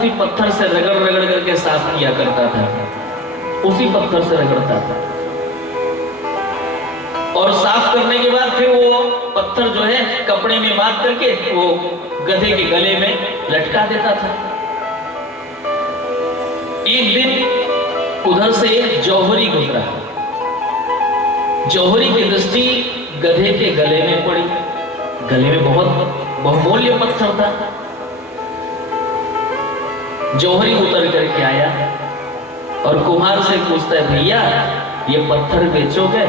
उसी पत्थर से रगड़ रगड़ करके साफ किया करता था, उसी पत्थर से रगड़ता था और साफ करने के बाद फिर वो पत्थर जो है कपड़े में बांध करके वो गधे के गले में लटका देता था। एक दिन उधर से जौहरी गुजरा, जौहरी की दृष्टि गधे के गले में पड़ी। गले में बहुत बहुमूल्य पत्थर था। जौहरी उतर करके आया और कुम्हार से पूछता है, भैया ये पत्थर बेचोगे?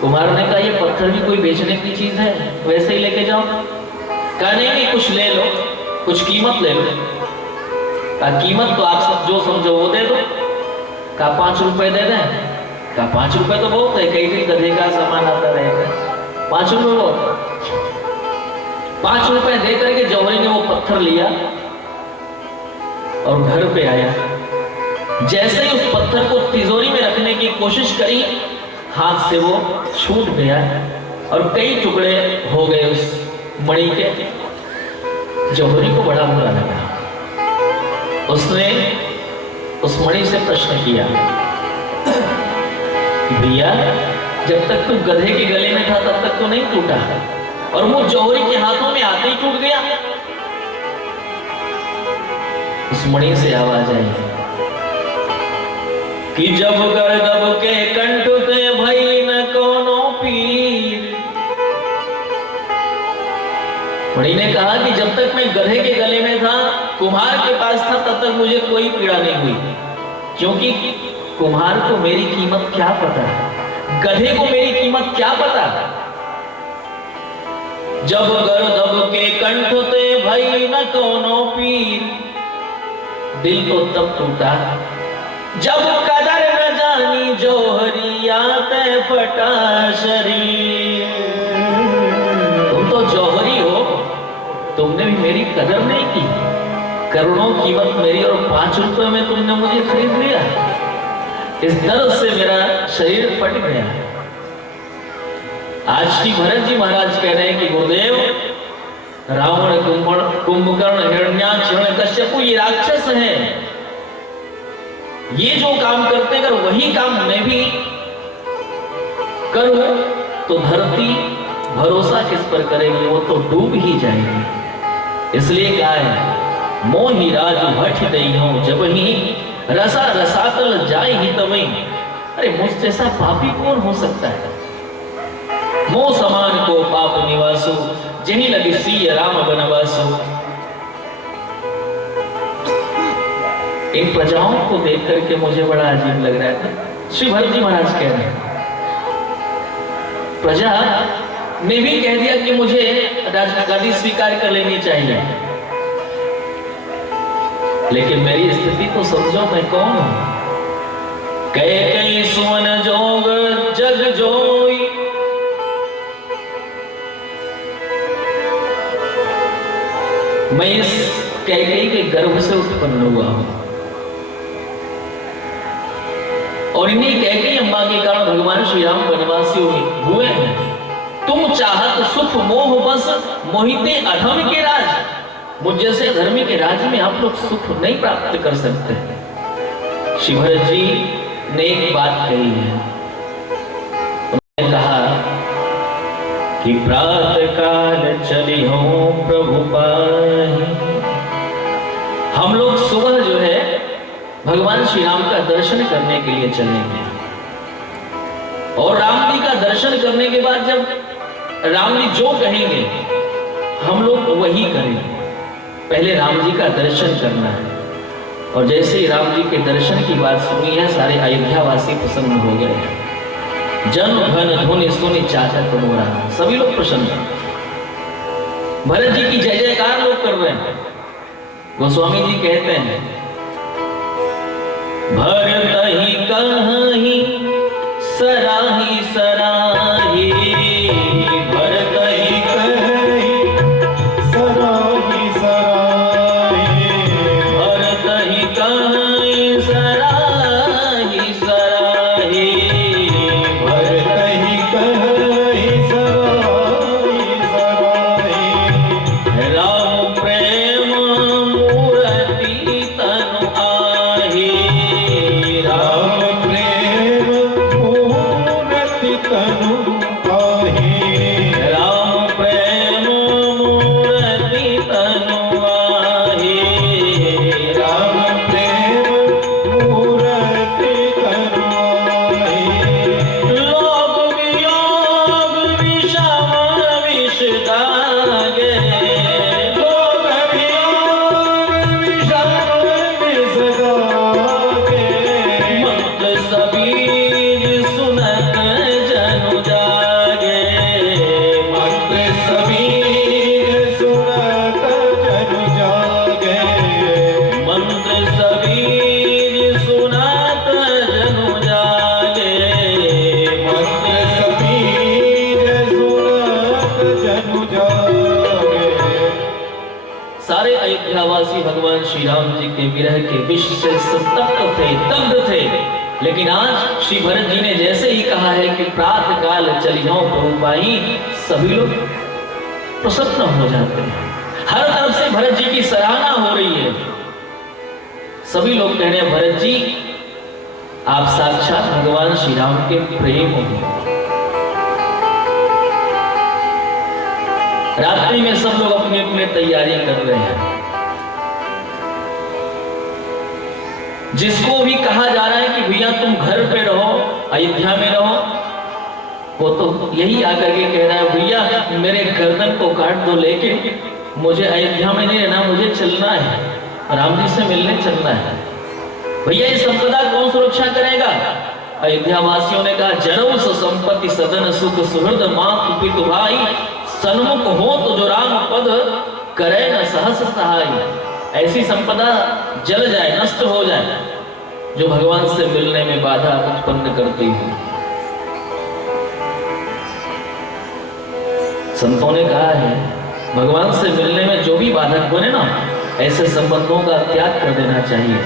कुम्हार ने कहा, ये पत्थर भी कोई बेचने की चीज है, वैसे ही लेके जाओ। कहा नहीं, कुछ ले लो, कुछ कीमत ले लो। कहा कीमत तो आप सब जो समझो वो दे दो। कहा 5 रुपए दे दें? कहा 5 रुपए तो बहुत है, कई दिन गधे का सामान आता रहेगा, 5 रुपए बहुत। 5 रुपए दे करके जौहरी ने वो पत्थर लिया और घर पे आया। जैसे ही उस पत्थर को तिजोरी में रखने की कोशिश करी, हाथ से वो छूट गया और कई टुकड़े हो गए उस मणि के। जौहरी को बड़ा बुरा लगा। उसने उस मणि से प्रश्न किया, भैया जब तक तू गधे के गले में था तब तक तो नहीं टूटा, और वो जौहरी के हाथों में आते ही टूट गया। उस मणि से आवाज आई कि जब गर्दब के कंठ ते भई न कोनो पीर। मणि ने कहा कि जब तक मैं गधे के गले में था, कुम्हार के पास था, तब तक मुझे कोई पीड़ा नहीं हुई, क्योंकि कुम्हार को मेरी कीमत क्या पता, गधे को मेरी कीमत क्या पता। जब गर्दब के कंठ ते भई न कोनो पीर, दिल तो तब टूटा जब कदर न जानी जौहरिया ते फटा शरीर। तुम तो जौहरी हो, तुमने भी मेरी कदर नहीं की। करोड़ों कीमत मेरी और 5 रुपए में तुमने मुझे खरीद लिया। इस दर्द से मेरा शरीर फट गया। आज श्री भरत जी महाराज कह रहे हैं कि गुरुदेव, रावण, कुंभकर्ण, हिरण्याक्ष, हिरण्यकश्यप ये राक्षस हैं। ये जो काम करते हैं, अगर वही काम मैं भी करूं तो धरती भरोसा किस पर करेगी, वो तो डूब ही जाएगी। इसलिए कहा है, मोहि राज भट दइयो जब ही रसा रसातल जाए ही तवई। अरे मुझ जैसा पापी कौन हो सकता है? मोह समान को पाप निवासो, जही लगी सी राम बनवासो। इन प्रजाओं को देख करके मुझे बड़ा अजीब लग रहा था। श्री भरत जी महाराज कह रहे हैं, प्रजा ने भी कह दिया कि मुझे गादी स्वीकार कर लेनी चाहिए, लेकिन मेरी स्थिति तो समझो, मैं कौन हूं? कई सुवन जोग जग जोई, मैं इस कैकेयी के गर्भ से उत्पन्न हुआ हूं, और इन्हीं कैकेयी अम्मा के कारण भगवान श्री राम वनवासी हुए हैं। तुम चाहत सुख मोह बस मोहिते अधम के राज। मुझ जैसे धर्मी के राज्य में आप लोग सुख नहीं प्राप्त कर सकते। श्री भरत जी ने एक बात कही है, उन्होंने कहा कि प्रातः काल चली हो प्रभु पाहि। हम लोग सुबह जो है भगवान श्री राम का दर्शन करने के लिए चलेंगे, और राम जी का दर्शन करने के बाद जब राम जी जो कहेंगे हम लोग वही करेंगे। पहले राम जी का दर्शन करना है, और जैसे ही राम जी के दर्शन की बात सुनी है, सारे अयोध्या वासी प्रसन्न हो गए। जन घन धुनि सुनि चाहत मोरा, सभी लोग प्रसन्न हैं। भरत जी की जय जयकार लोग कर रहे हैं। गोस्वामी जी कहते हैं, भरत ही कहीं सराही सराही, भरत ही कहीं सराही सराही, भरत ही कहीं सराही सराही, भरत ही कहीं सराही सराही। राम प्रेम मूर्ति अयोध्यावासी भगवान श्री राम जी के विरह के विष से संतप्त थे, दग्ध थे। लेकिन आज श्री भरत जी ने जैसे ही कहा है कि प्रातः काल चली जाओ प्रभु पाई, सभी लोग प्रसन्न हो जाते हैं। हर तरफ से भरत जी की सराहना हो रही है। सभी लोग कह रहे हैं भरत जी आप साक्षात भगवान श्री राम के प्रेम हो। रात्रि में सब लोग अपनी अपनी तैयारी कर रहे हैं। जिसको भी कहा जा रहा है कि भैया तुम घर पे रहो, अयोध्या में रहो, वो तो यही आकर के कह रहा है भैया मेरे गर्दन को काट दो, लेकिन मुझे अयोध्या में नहीं रहना, मुझे चलना है, राम जी से मिलने चलना है। भैया ये संपदा कौन सुरक्षा करेगा? अयोध्या वासियों ने कहा जनऊ संपत्ति सदन सुख सुहृद मातु पितु भाई, सन्मुख हो तो जो राम पद करे न सहस सहाय। ऐसी संपदा जल जाए, नष्ट हो जाए, जो भगवान से मिलने में बाधा उत्पन्न करती हो। संतों ने कहा है भगवान से मिलने में जो भी बाधक बने ना, ऐसे संबंधों का त्याग कर देना चाहिए।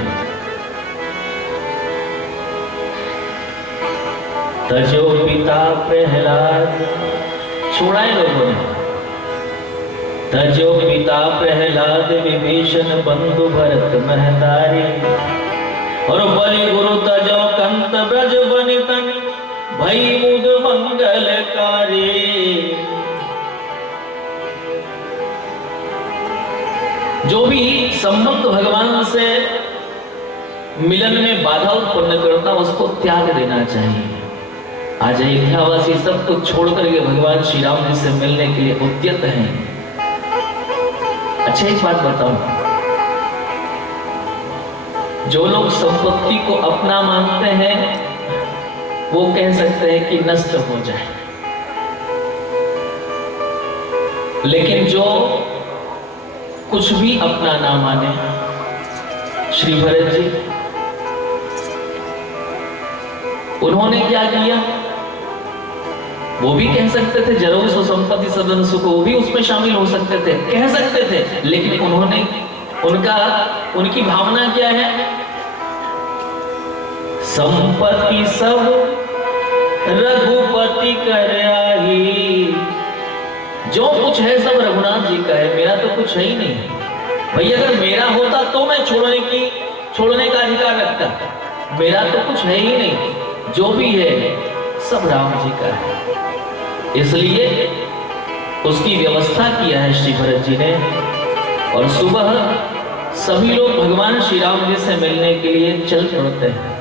तजो पिता प्रहलाद, छोड़ाए लोगों ने। तजो पिता प्रहलाद विभीषण बंधु भरत महतारी, और बलि गुरु तजो कंत ब्रज बनितन भई मुद मंगलकारी। जो भी संबंध भगवान से मिलन में बाधा उत्पन्न करता उसको त्याग देना चाहिए। आज अयोध्यावासी सब कुछ छोड़ करके भगवान श्री राम जी से मिलने के लिए उद्यत हैं। अच्छा एक बात बताऊं, जो लोग संपत्ति को अपना मानते हैं वो कह सकते हैं कि नष्ट हो जाए, लेकिन जो कुछ भी अपना ना माने, श्री भरत जी उन्होंने क्या किया? वो भी कह सकते थे जरूर सो संपत्ति सदन सुख, वो भी उसमें शामिल हो सकते थे, कह सकते थे, लेकिन उन्होंने उनकी भावना क्या है? संपत्ति सब रघुपति कर आई, जो कुछ है सब रघुनाथ जी का है, मेरा तो कुछ है ही नहीं। भैया अगर मेरा होता तो मैं छोड़ने का अधिकार रखता, मेरा तो कुछ है ही नहीं, जो भी है सब राम जी का है। इसलिए उसकी व्यवस्था किया है श्री भरत जी ने, और सुबह सभी लोग भगवान श्री राम जी से मिलने के लिए चल पड़ते हैं।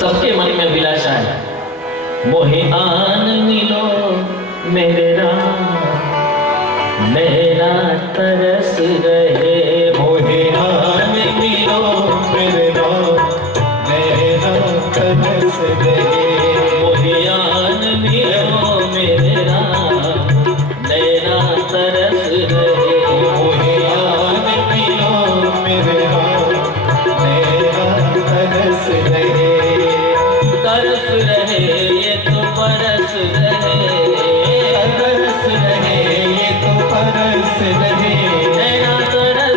सबके मन में अभिलाषा है, मोहे आन मिलो मेरे राम, मेरा तरस रहे। मोहे आन मिलो मेरे राम, मेरा तरस रहे। मोहे आन मिलो मेरे राम, मेरा तरस रहे। मोहे आन मिलो मेरे राम, मेरा तरस रहे। तरस रहे ये तो परस रहे, तरस रहे ये तो परस रहे। मेरा तरस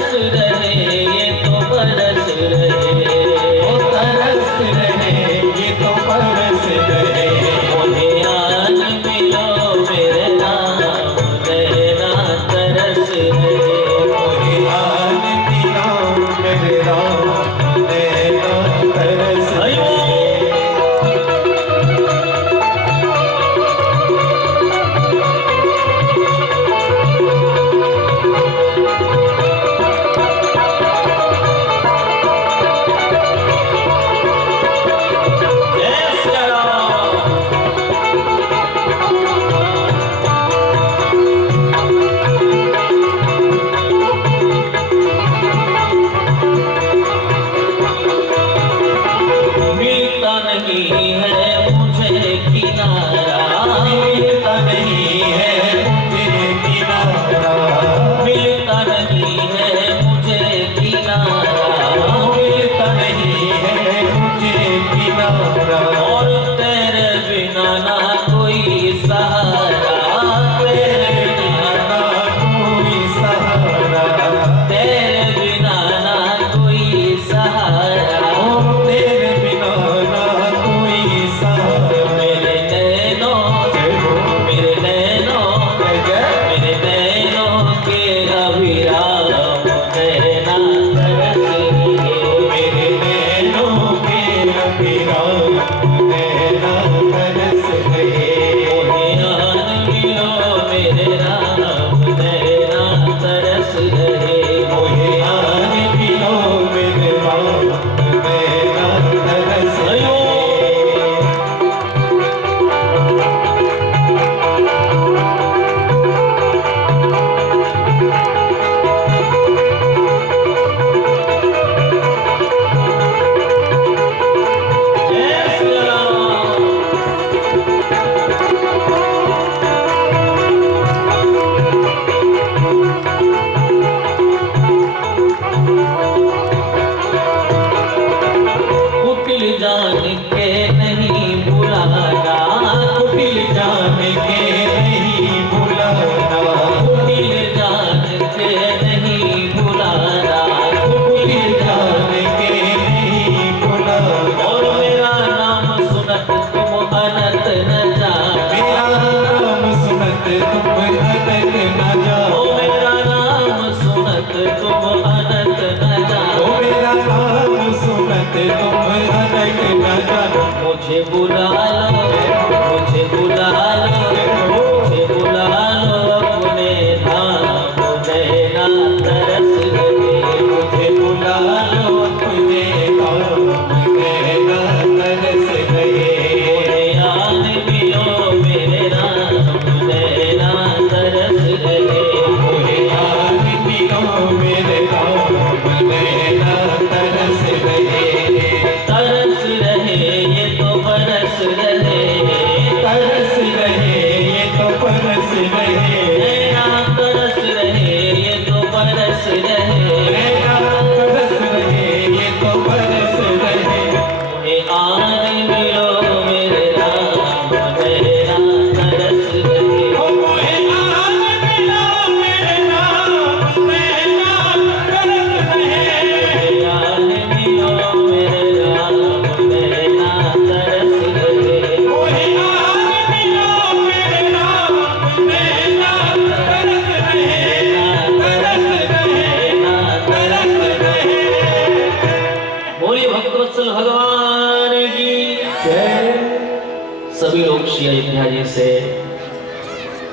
श्री अयोध्या जी से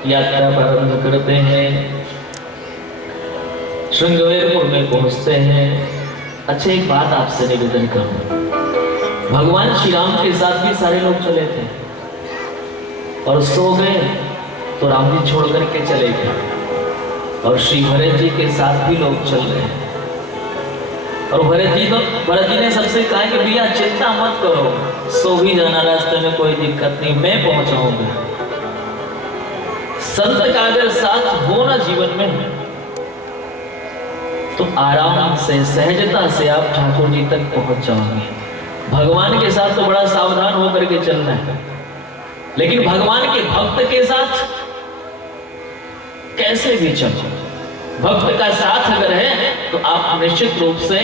यात्रा प्रारंभ करते हैं, श्रृंगवेरपुर में पहुंचते हैं। अच्छा, एक बात आपसे निवेदन करूं, भगवान श्री राम के साथ भी सारे लोग चले थे और सो गए तो राम जी छोड़ करके चले गए, और श्री भरत जी के साथ भी लोग चल रहे हैं। और भरत जी ने सबसे कहा कि भैया चिंता मत करो, सो भी जाना, रास्ते में कोई दिक्कत नहीं, मैं पहुंचाऊंगा। संत का अगर साथ हो ना जीवन में तो आराम से सहजता से आप ठाकुर जी तक पहुंच जाओगे। भगवान के साथ तो बड़ा सावधान होकर के चलना है, लेकिन भगवान के भक्त के साथ कैसे भी चलो। भक्त का साथ अगर है तो आप निश्चित रूप से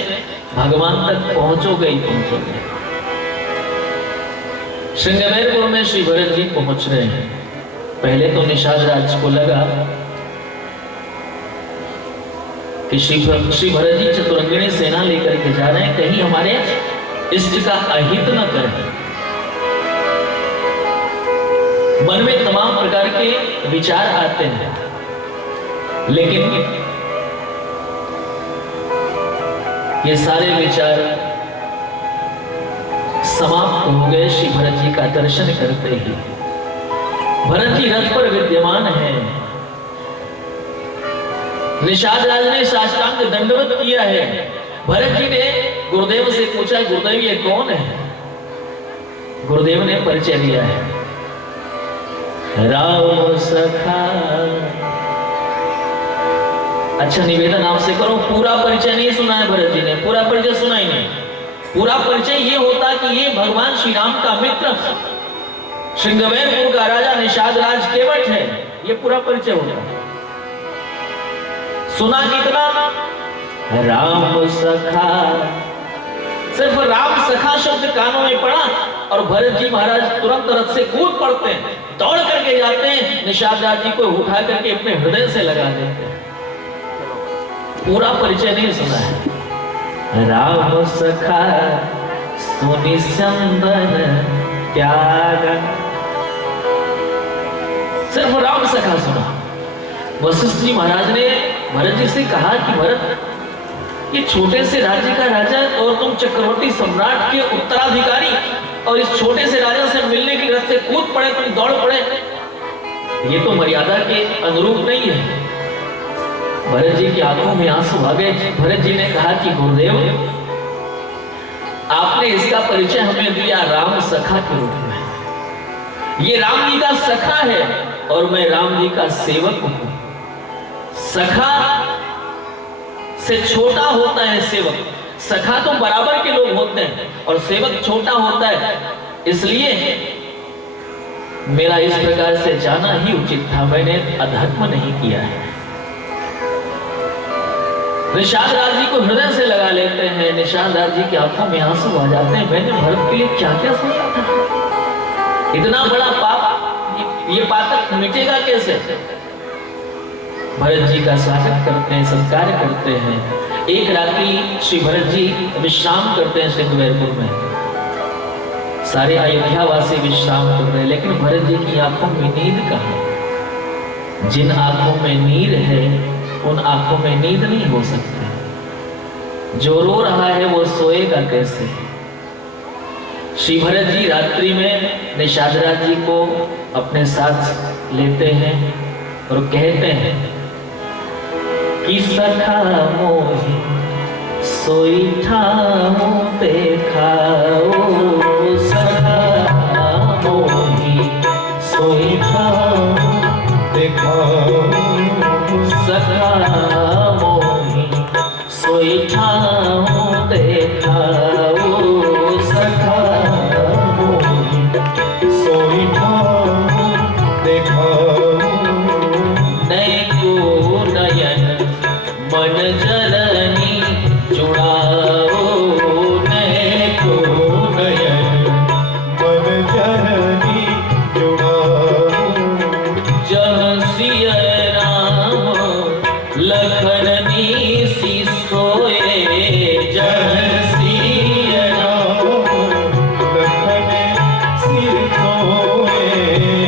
भगवान तक पहुंचोगे ही पहुंचोगे। श्रृंगवेरपुर में श्री भरत जी पहुंच रहे हैं। पहले तो निषाद राज को लगा कि श्री भरत जी चतुरंगिणी सेना लेकर के जा रहे हैं, कहीं हमारे इष्ट का अहित न करें। मन में तमाम प्रकार के विचार आते हैं, लेकिन ये सारे विचार समाप्त हो गए श्री भरत जी का दर्शन करते ही। भरत जी रथ पर विद्यमान है। निषाद राज ने साष्टांग दंडवत किया है। भरत जी ने गुरुदेव से पूछा, गुरुदेव ये कौन है? गुरुदेव ने परिचय दिया है, राम सखा। अच्छा, निवेदन आपसे करो, पूरा परिचय नहीं सुना है भरत जी ने, पूरा परिचय सुना ही नहीं। पूरा परिचय ये होता कि ये भगवान श्री राम का मित्र श्रृंगवेरपुर का राजा निषाद राज केवट है, ये पूरा परिचय होता। सुना कितना? राम सखा, सिर्फ राम सखा शब्द कानों में पड़ा और भरत जी महाराज तुरंत रथ से कूद पड़ते हैं, दौड़ करके जाते हैं, निषाद राज जी को उठा करके अपने हृदय से लगा देते हैं। पूरा परिचय नहीं सुना है। राम सखा सुनि चंदन त्याग, सिर्फ राम सखा सुना। वशिष्ठ जी महाराज ने भरत जी से कहा कि भरत, ये छोटे से राज्य का राजा और तुम चक्रवर्ती सम्राट के उत्तराधिकारी, और इस छोटे से राजा से मिलने के रथ से कूद पड़े, तुम दौड़ पड़े, ये तो मर्यादा के अनुरूप नहीं है। भरत जी की आंखों में आंसू आ गए। भरत जी ने कहा कि गुरुदेव, आपने इसका परिचय हमें दिया राम सखा के रूप में। ये राम जी का सखा है और मैं राम जी का सेवक हूं। सखा से छोटा होता है सेवक, सखा तो बराबर के लोग होते हैं और सेवक छोटा होता है, इसलिए मेरा इस प्रकार से जाना ही उचित था, मैंने अधर्म नहीं किया है। निषाद राज जी को हृदय से लगा लेते हैं। निषाद राज जी की आंखों में आंसू आ जाते हैं। मैंने भरत के लिए क्या क्या सोचा था, इतना बड़ा पाप, ये पातक मिटेगा कैसे? भरत जी का स्वागत करते हैं, सत्कार करते हैं। एक रात्रि श्री भरत जी विश्राम करते हैं श्रृंगवेरपुर में। सारे अयोध्या वासी विश्राम कर रहे हैं, लेकिन भरत जी की आंखों में नींद कहाँ? जिन आंखों में नीर है उन आंखों में नींद नहीं हो सकती। जो रो रहा है वो सोएगा कैसे? श्री भरत जी रात्रि में निषाद राज जी को अपने साथ लेते हैं और कहते हैं कि सखा मोहि सोईठाऊ देखाओ, सखा मोहि सोईठाऊ देखाओ, सखा मोहि सोईठाऊ देखाओ, सखा मोहि सोईठाऊ देखाओ। नैको नयन मन जलनी जुड़ाओ, नैको नयन मन जलनी जुड़ाओ। जह सिय राम लखननी सी सोए, जह सिय राम लखन सी सोए।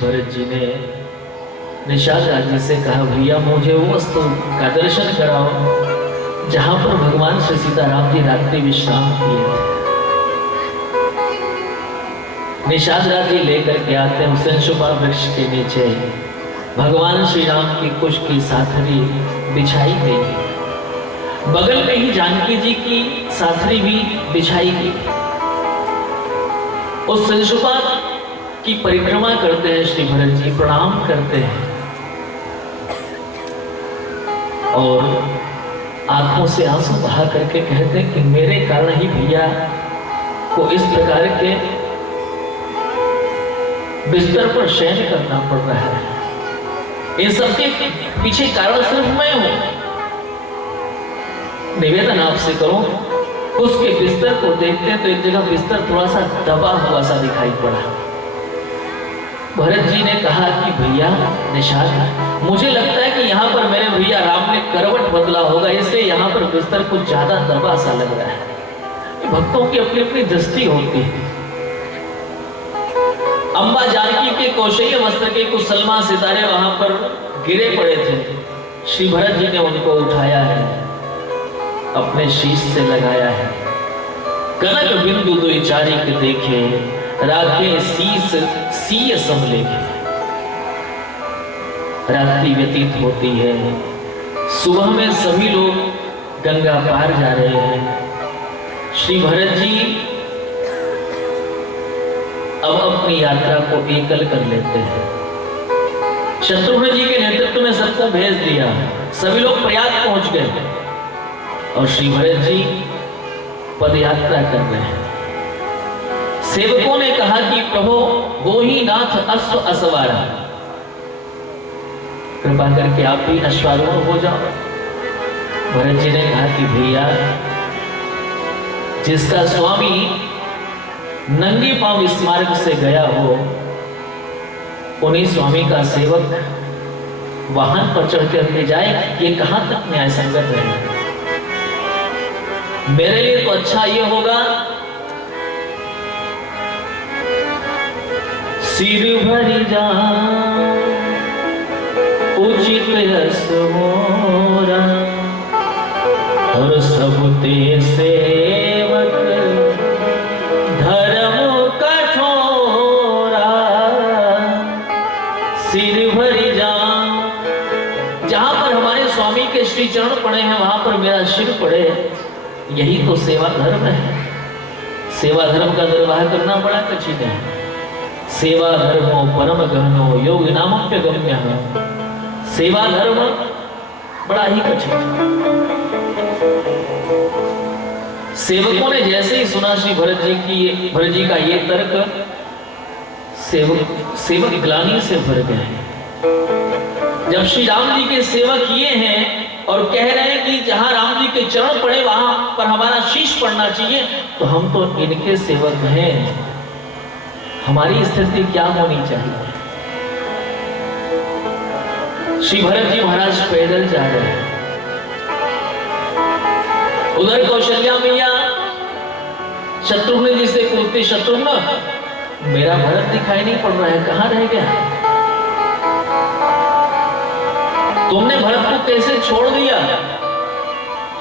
भरत जी ने निषाद राज जी से कहा, भैया मुझे वो वस्तु का दर्शन कराओ जहां पर भगवान श्री सीताराम जी रात्रि विश्राम किए थे। निषाद राज जी लेकर के आते हैं, संशुपा वृक्ष के नीचे भगवान श्री राम की कुश की साथरी बिछाई गई है। बगल में ही जानकी जी की साथरी भी बिछाई गई। उस संशुपा की परिक्रमा करते हैं श्री भरत जी, प्रणाम करते हैं और आंखों से आंसू बहा करके कहते हैं कि मेरे कारण ही भैया को इस प्रकार के बिस्तर पर शयन करना पड़ रहा है। इन सबके पीछे कारण सिर्फ मैं हूं। निवेदन आपसे करूं, उसके बिस्तर को देखते हैं तो एक जगह बिस्तर थोड़ा सा दबा हुआ सा दिखाई पड़ा। भरत जी ने कहा कि भैया निषाद, मुझे लगता है कि यहाँ पर मेरे भैया राम ने करवट बदला होगा, इसलिए यहाँ पर बिस्तर कुछ ज्यादा दबा सा लग रहा है। भक्तों की अपनी अपनी दृष्टि होती है। अम्बा जानकी के कौशल्य वस्त्र के कुछ सलमा सितारे वहां पर गिरे पड़े थे। श्री भरत जी ने उनको उठाया है, अपने शीश से लगाया है। कनक बिंदु दुई चारिक देखे, राखे शीस सीय समलेखे। रात्रि व्यतीत होती है, सुबह में सभी लोग गंगा पार जा रहे हैं। श्री भरत जी अब अपनी यात्रा को एकल कर लेते हैं। शत्रुघ्न जी के नेतृत्व में सबको भेज दिया, सभी लोग प्रयाग पहुंच गए और श्री भरत जी पदयात्रा कर रहे हैं। सेवकों ने कहा कि प्रभु वो ही नाथ अश्व असवारा, कृपा करके आप भी अश्वारोहण हो जाओ। भरत जी ने कहा कि भैया, जिसका स्वामी नंगे पांव इस मार्ग से गया हो, उन्हीं स्वामी का सेवक वाहन पर चढ़कर ले जाए, ये कहां तक न्याय संगत है? मेरे लिए तो अच्छा ये होगा, सिर भरी जा उचित यश मोरा, और सब ते सेवक धर्म कठोरा। सिर भरी जा, जहां पर हमारे स्वामी के श्री चरण पड़े हैं वहां पर मेरा सिर पड़े, यही तो सेवा धर्म है। सेवा धर्म का निर्वाह करना बड़ा कठिन है। सेवा धर्मो परम गहनो योग नामप्य गम्य। सेवा धर्म बड़ा ही कठिन। सेवकों ने जैसे ही सुना श्री भरत जी का ये तर्क, सेवक ग्लानि से भर गए। जब श्री राम जी के सेवक ये हैं और कह रहे हैं कि जहां राम जी के चरण पड़े वहां पर हमारा शीश पड़ना चाहिए, तो हम तो इनके सेवक हैं, हमारी स्थिति क्या होनी चाहिए? श्री भरत जी महाराज पैदल जा रहे हैं। उधर कौशल्या मैया शत्रुघ्न जी से पूछती, शत्रुघ्न मेरा भरत दिखाई नहीं पड़ रहा है, कहां रह गया? तुमने भरत को कैसे छोड़ दिया?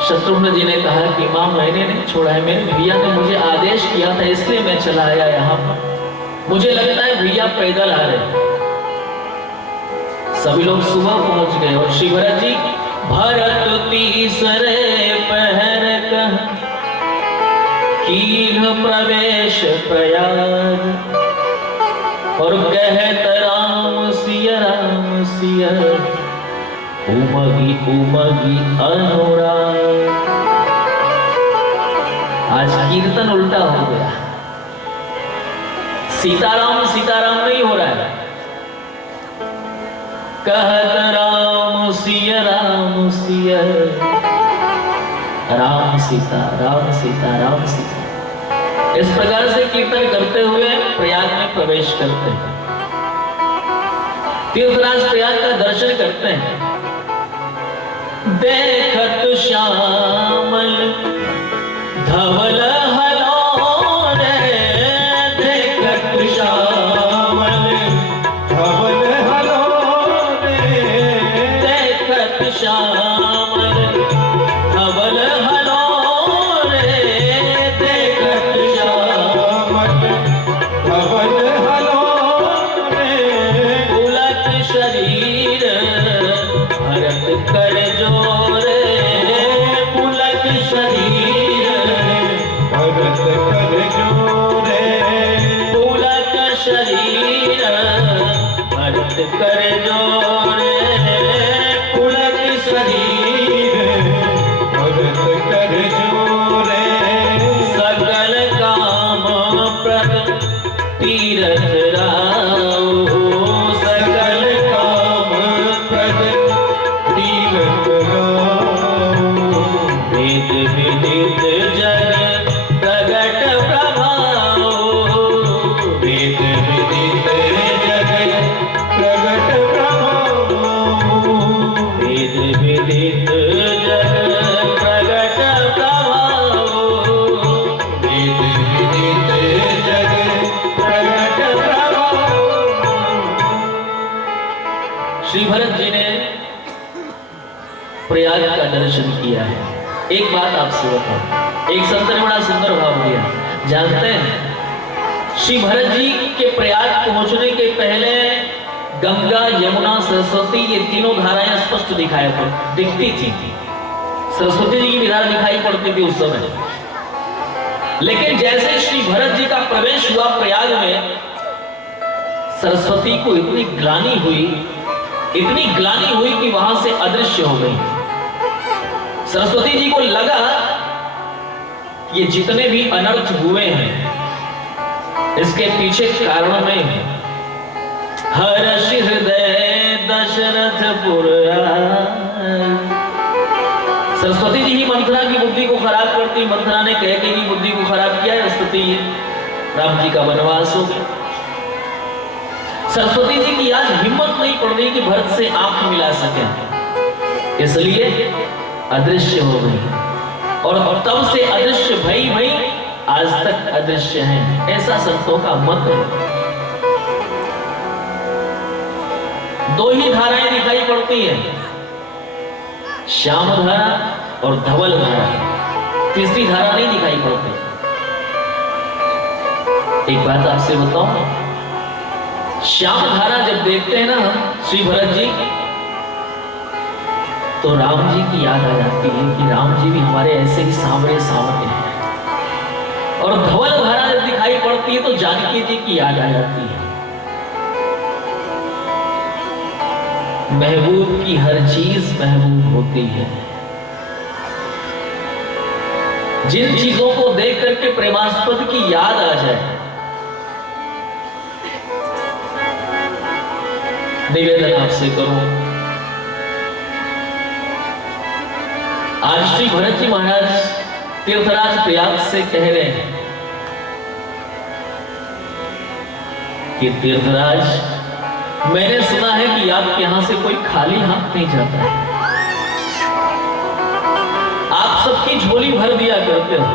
शत्रुघ्न जी ने कहा कि मां मैंने नहीं छोड़ा है, मेरे भैया ने मुझे आदेश किया था इसलिए मैं चला आया यहाँ पर। मुझे लगता है भैया पैदल आ रहे। सभी लोग सुबह पहुंच गए और श्री भरत जी भरत तीसरे पहर कह कीन प्रवेश प्रयाग, और कहत राम सिया उमगी उमगी अनुराग। आज कीर्तन उल्टा हो गया, सीताराम सीताराम नहीं हो रहा है। कहत राम सिया राम सीता राम सीता। इस प्रकार से कीर्तन करते हुए प्रयाग में प्रवेश करते हैं। तीर्थराज प्रयाग का दर्शन करते हैं। देखत श्यामल धवल हलोरे, देखत श्यामल धवल प्रद तीरथ राव, सकल काम प्रद तीरथ राव। वेद विदित जग प्रगट प्रभाव, वेद विदित जग प्रगट प्रभाव। वेद विदित जग प्रगट प्रभाव, वेद विदित जग प्रगट प्रभाव। श्री भरत जी ने प्रयाग का दर्शन किया है। एक बात आपसे बताऊं, एक संत ने बड़ा सुंदर भाव दिया। जानते हैं श्री भरत जी के प्रयाग पहुंचने के पहले गंगा, यमुना, सरस्वती ये तीनों धाराएं स्पष्ट दिखती थी। सरस्वती जी की भी धारा दिखाई पड़ती थी उस समय। लेकिन जैसे श्री भरत जी का प्रवेश हुआ प्रयाग में, सरस्वती को इतनी ग्लानि हुई कि वहां से अदृश्य हो गई। सरस्वती जी को लगा ये जितने भी अनर्थ हुए हैं इसके पीछे कारण में है। हर्ष हृदय दशरथपुर। सरस्वती जी ही मंथरा की बुद्धि को खराब करती। मंथरा ने कैकेयी की बुद्धि को खराब किया। स्थिति राम जी का वनवास हो गया। सरस्वती जी की आज हिम्मत नहीं पड़ रही कि भरत से आंख मिला सके, इसलिए अदृश्य हो गई। और तब से अदृश्य भई आज तक अदृश्य हैं, ऐसा संतों का मत है। दो ही धाराएं दिखाई पड़ती हैं, श्याम धारा और धवल धारा। तीसरी धारा नहीं दिखाई पड़ती। एक बात आपसे बताऊं, श्याम धारा जब देखते हैं ना हम श्री भरत जी, तो राम जी की याद आ जाती है कि राम जी भी हमारे ऐसे ही सामने हैं। और धवल धारा जब दिखाई पड़ती है तो जानकी जी की याद आ जाती है। महबूब की हर चीज महबूब होती है। जिन चीजों को देख करके प्रेमास्पद की याद आ जाए, निवेदन आपसे करूं, आज श्री भरत जी महाराज तीर्थराज प्रयाग से कह रहे हैं कि तीर्थराज, मैंने सुना है कि आपके यहां से कोई खाली हाथ नहीं जाता है। आप सबकी झोली भर दिया करते हो।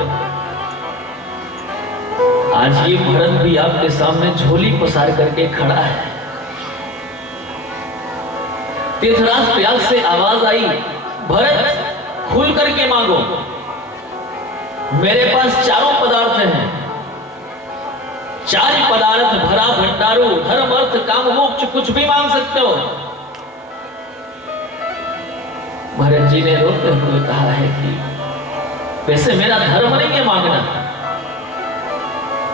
आज ये भरत भी आपके सामने झोली पसार करके खड़ा है। तीर्थराज प्रयाग से आवाज आई, भरत खुल करके मांगो, मेरे पास चारों पदार्थ हैं। चार पदार्थ भरा भंडारू, धर्म अर्थ काम मोक्ष, कुछ भी मांग सकते हो। भरत जी ने रोते हुए कहा है कि वैसे मेरा धर्म नहीं है मांगना,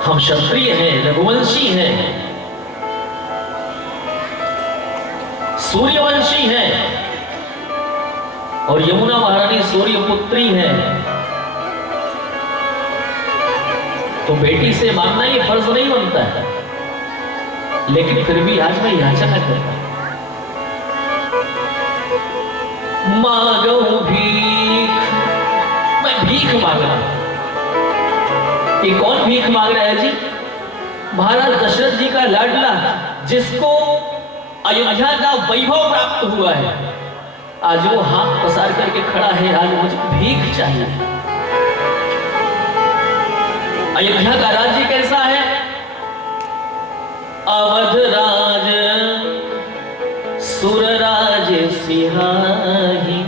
हम क्षत्रिय हैं, रघुवंशी हैं, सूर्यवंशी हैं, और यमुना महारानी सूर्यपुत्री है। तो बेटी से मांगना ये फर्ज नहीं बनता है, लेकिन फिर भी आज मैं याचना करता हूं, मांगो भीख। मैं भीख मांग रहा हूं। ये कौन भीख मांग रहा है जी? महाराज दशरथ जी का लाडला, जिसको अयोध्या का वैभव प्राप्त हुआ है, आज वो हाथ पसार करके खड़ा है, आज मुझे भीख चाहिए। अयोध्या का राज्य कैसा है? अवध राज सुरराज सिहाही,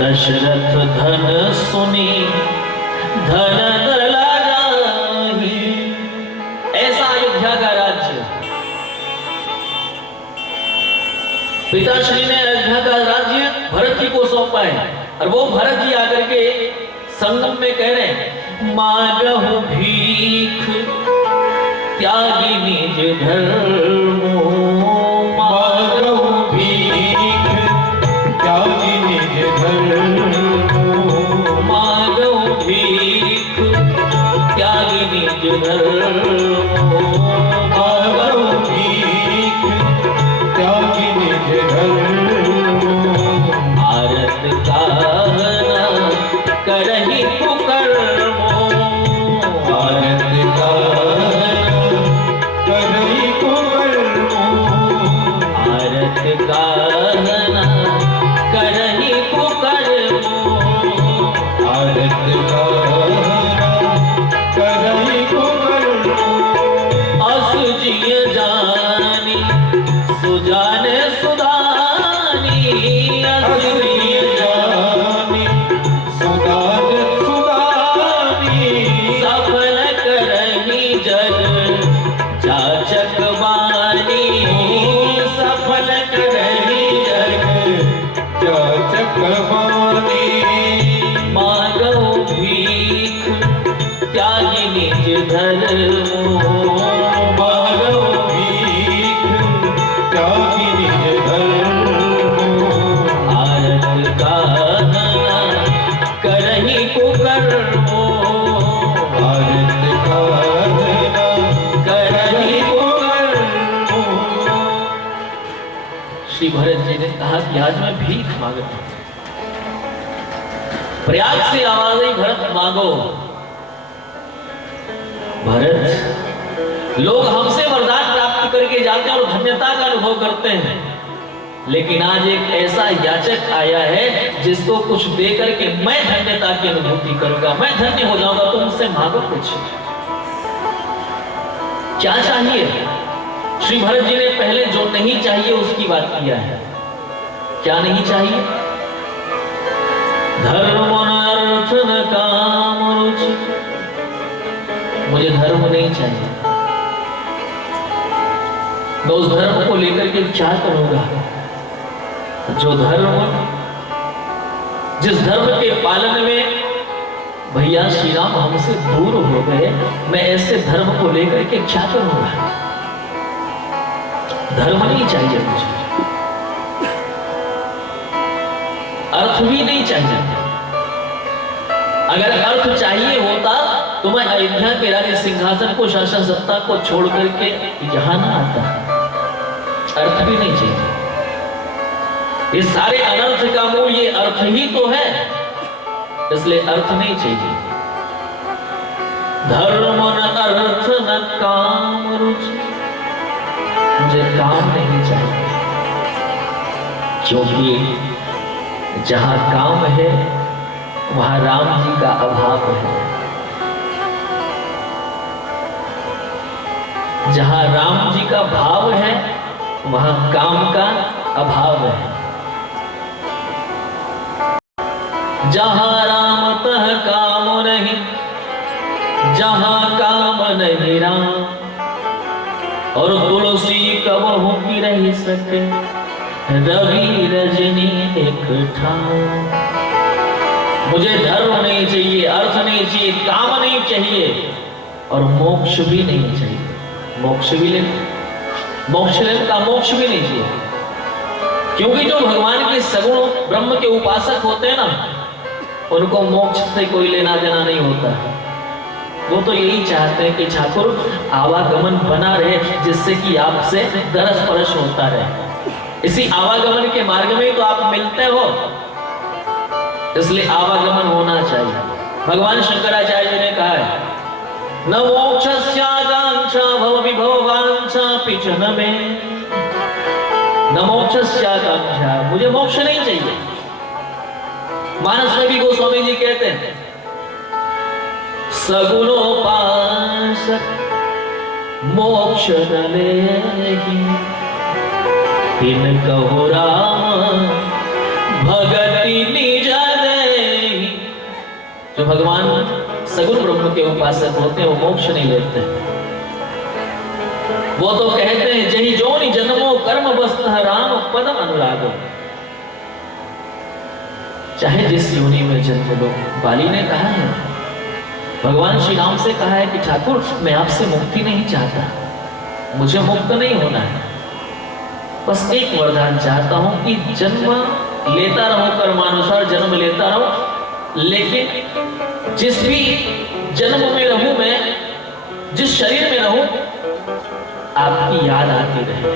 दशरथ धन सुनी धन दला जाही। ऐसा अयोध्या का राज्य। पिताश्री ने अयोध्या का राज्य भरत जी को सौंपा है, और वो भरत जी आकर के संगम में कह रहे हैं, मांगहु भीख त्यागी निज धर्मो, मांगहु भीख त्यागी निज धर्मो, मांगहु भीख त्यागी निज घर मांगो भीख त्यागी निज घर आरत काहना करही कुकर्मो आरत करई कुकर्मो आरत काहना करही कुकर्मो आरत करई कुकर्मो असुजिय जानी सुजान सुदानी असुजिय जानी सुदान सुदानी सफल करही जग जाचक बानी सफल करही जग जाचक बानी मांगो भीख त्यागी निज धर्मो मांगो भीख त्यागी निज धर्मो आरत काहना करही कुकर्मो आरत करही कुकर्मो श्री भरत जी ने कहा कि आज मैं भीख मांगता हूं। प्रयाग से आवाज आई, भरत मांगो। भरत, लोग हमसे वरदान प्राप्त करके जाते हैं और धन्यता का अनुभव करते हैं, लेकिन आज एक ऐसा याचक आया है जिसको कुछ दे करके मैं धन्यता की अनुभूति करूंगा, मैं धन्य हो जाऊंगा। तो मुझसे मांगो कुछ, क्या चाहिए? श्री भरत जी ने पहले जो नहीं चाहिए उसकी बात किया है। क्या नहीं चाहिए? धर्म अर्थ न काम रुचि, मुझे धर्म नहीं चाहिए। मैं उस धर्म को लेकर के क्या करूंगा जो धर्म, जिस धर्म के पालन में भैया श्री राम हमसे दूर हो गए, मैं ऐसे धर्म को लेकर के क्या करूंगा? धर्म नहीं चाहिए मुझे, अर्थ भी नहीं चाहिए। अगर अर्थ चाहिए होता तो मैं अयोध्या के राज्य सिंहासन को, शासन सत्ता को छोड़ करके यहां ना आता। अर्थ भी नहीं चाहिए। ये सारे अनर्थ का मूल ये अर्थ ही तो है, इसलिए अर्थ नहीं चाहिए। धर्म न अर्थ न काम रुचि, मुझे काम नहीं चाहिए, क्योंकि जहां काम है वहां राम जी का अभाव है। जहां राम जी का भाव है वहां काम का अभाव है। जहां राम तह काम नहीं, जहां काम नहीं राम, और तुलसी कबहू की रह सके रवि रजनी एक ठाव। मुझे धर्म नहीं चाहिए, अर्थ नहीं चाहिए, काम नहीं चाहिए, और मोक्ष भी नहीं चाहिए। मोक्ष भी ले, मोक्ष का मोक्ष भी नहीं चाहिए, क्योंकि जो भगवान के सगुण ब्रह्म के उपासक होते हैं ना, उनको मोक्ष से कोई लेना देना नहीं होता है। वो तो यही चाहते हैं कि ठाकुर आवागमन बना रहे, जिससे कि आपसे दरस परस होता रहे। इसी आवागमन के मार्ग में तो आप मिलते हो, इसलिए आवागमन होना चाहिए। भगवान शंकराचार्य जी ने कहा है, न मोक्षस्याकांक्षा भव विभवांक्षा पिछन में, न मोक्षस्याकांक्षा, मुझे मोक्ष नहीं चाहिए। मानस में भी गोस्वामी जी कहते हैं, सगुणोपासक मोक्ष न लेहि, तिन कहो राम भगति निज देहि। जो भगवान सगुण ब्रह्म के उपासक होते हैं वो मोक्ष नहीं लेते। वो तो कहते हैं, जही जोनि जन्मो कर्म बस्त राम पदम अनुरागो। चाहे जिस योनि में जन्म लो, बाली ने कहा है, भगवान श्री राम से कहा है कि ठाकुर मैं आपसे मुक्ति नहीं चाहता, मुझे मुक्त नहीं होना है, बस एक वरदान चाहता हूं कि जन्म लेता रहूं, कर्मानुसार जन्म लेता रहूं, लेकिन जिस भी जन्म में रहूं मैं, जिस शरीर में रहूं आपकी याद आती रहे।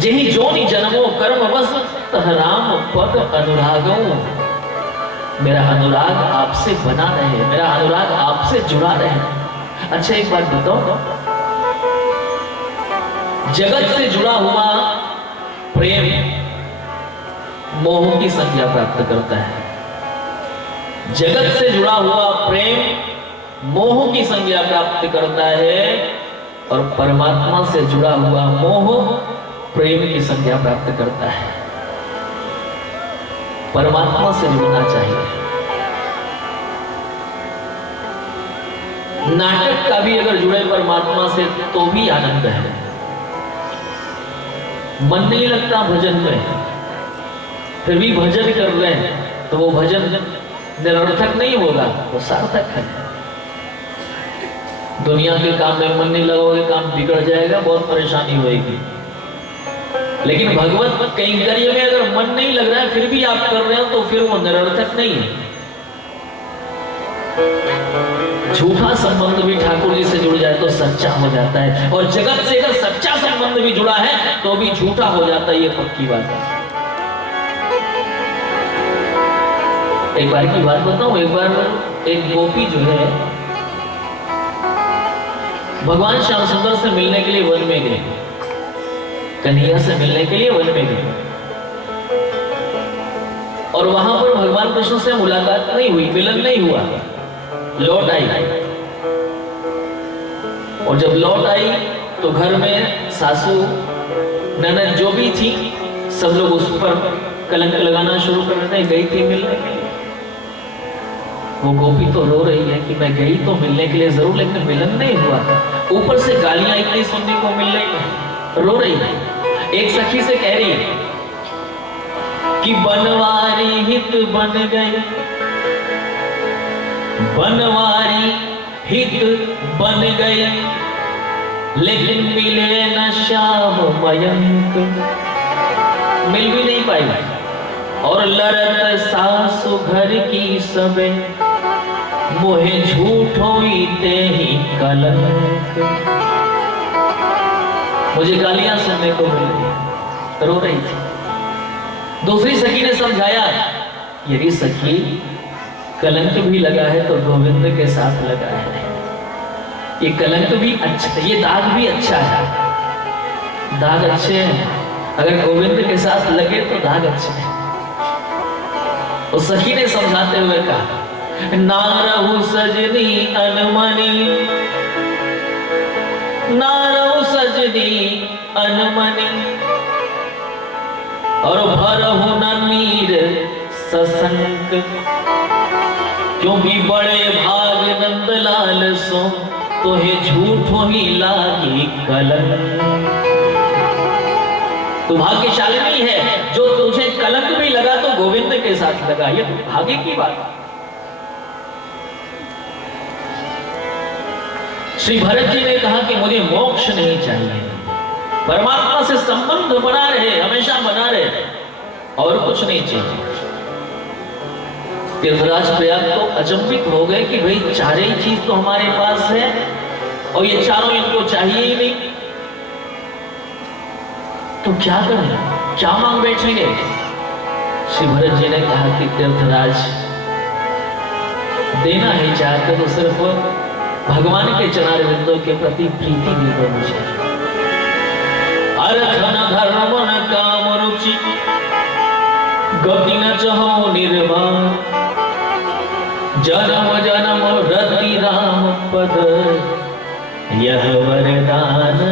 जेहि जोनि जन्मो कर्म बस तह राम पद अनुरागो। मेरा अनुराग आपसे बना रहे, मेरा अनुराग आपसे जुड़ा रहे। अच्छा एक बात बताओ, जगत से जुड़ा हुआ प्रेम मोह की संज्ञा प्राप्त करता है। जगत से जुड़ा हुआ प्रेम मोह की संज्ञा प्राप्त करता है और परमात्मा से जुड़ा हुआ मोह प्रेम की संज्ञा प्राप्त करता है। परमात्मा से जुड़ना चाहिए। नाटक का भी अगर जुड़े परमात्मा से तो भी आनंद है। मन नहीं लगता भजन में, फिर भी भजन कर रहे हैं तो वो भजन निरर्थक नहीं होगा, वो सार्थक है। दुनिया के काम में मन नहीं लगाओगे, काम बिगड़ जाएगा, बहुत परेशानी होगी। लेकिन भगवत कैंकर्य में अगर मन नहीं लग रहा है फिर भी आप कर रहे हो तो फिर वो निरर्थक नहीं है। झूठा संबंध भी ठाकुर जी से जुड़ जाए तो सच्चा हो जाता है, और जगत से अगर सच्चा संबंध भी जुड़ा है तो भी झूठा हो जाता है, ये पक्की बात है। एक बार की बात बताऊं, एक बार एक गोपी जो है भगवान श्याम सुंदर से मिलने के लिए वन में गए, कन्हैया से मिलने के लिए वन में गए, और वहां पर भगवान कृष्ण से मुलाकात नहीं हुई, मिलन नहीं हुआ। लौट आई, और जब लौट आई तो घर में सासू ननद जो भी थी सब लोग उस पर कलंक लगाना शुरू कर रहे थे। गई थी मिलने के लिए, वो गोपी तो रो रही है कि मैं गई तो मिलने के लिए जरूर, लेकिन मिलन नहीं हुआ। ऊपर से गालियां इतनी सुनने को मिल रही, रो रही है। एक सखी से कह रही है कि बनवारी हित बन गई, बनवारी हित बन गई, लेकिन मिले न श्याम मयंक। मिल भी नहीं पाई, और लड़त सासु घर की सबे, मोहे झूठ होई ते ही कलंक। मुझे गालियां सुनने को मिल रही, रो रही थी। दूसरी सखी ने समझाया, यदि सखी कलंक भी लगा है तो गोविंद के साथ लगा है। ये कलंक भी अच्छा है, ये दाग भी अच्छा है, दाग अच्छे हैं। अगर गोविंद के साथ लगे तो दाग अच्छे हैं। उस सखी ने समझाते हुए कहा, ना रहू सजनी अनमनी, ना रहू सजनी अनमनी, और भरहु न नीर ससंक, क्योंकि बड़े भाग नंदलाल सो, तो हे झूठो ही लागी कलंक। तू भाग्यशालिनी है जो तुझे कलंक भी लगा तो गोविंद के साथ लगा, ये तो भाग्य की बात। श्री भरत जी ने कहा कि मुझे मोक्ष नहीं चाहिए, परमात्मा से संबंध बना रहे, हमेशा बना रहे, और कुछ नहीं चाहिए। तीर्थराज प्रयाग तो अचंभित हो गए कि भाई चारे ही चीज तो हमारे पास है और ये चारों इनको चाहिए ही नहीं, तो क्या करें, क्या मांग बैठेंगे। श्री भरत जी ने कहा कि तीर्थराज देना ही चाहते तो सिर्फ भगवान के चरणारविंदों के प्रति प्रीति भी दो मुझे। अर्थ न धर्म न काम रुचि, गति न चाहो निर्वाण, जन्म जन्म रति राम पद, यह वरदान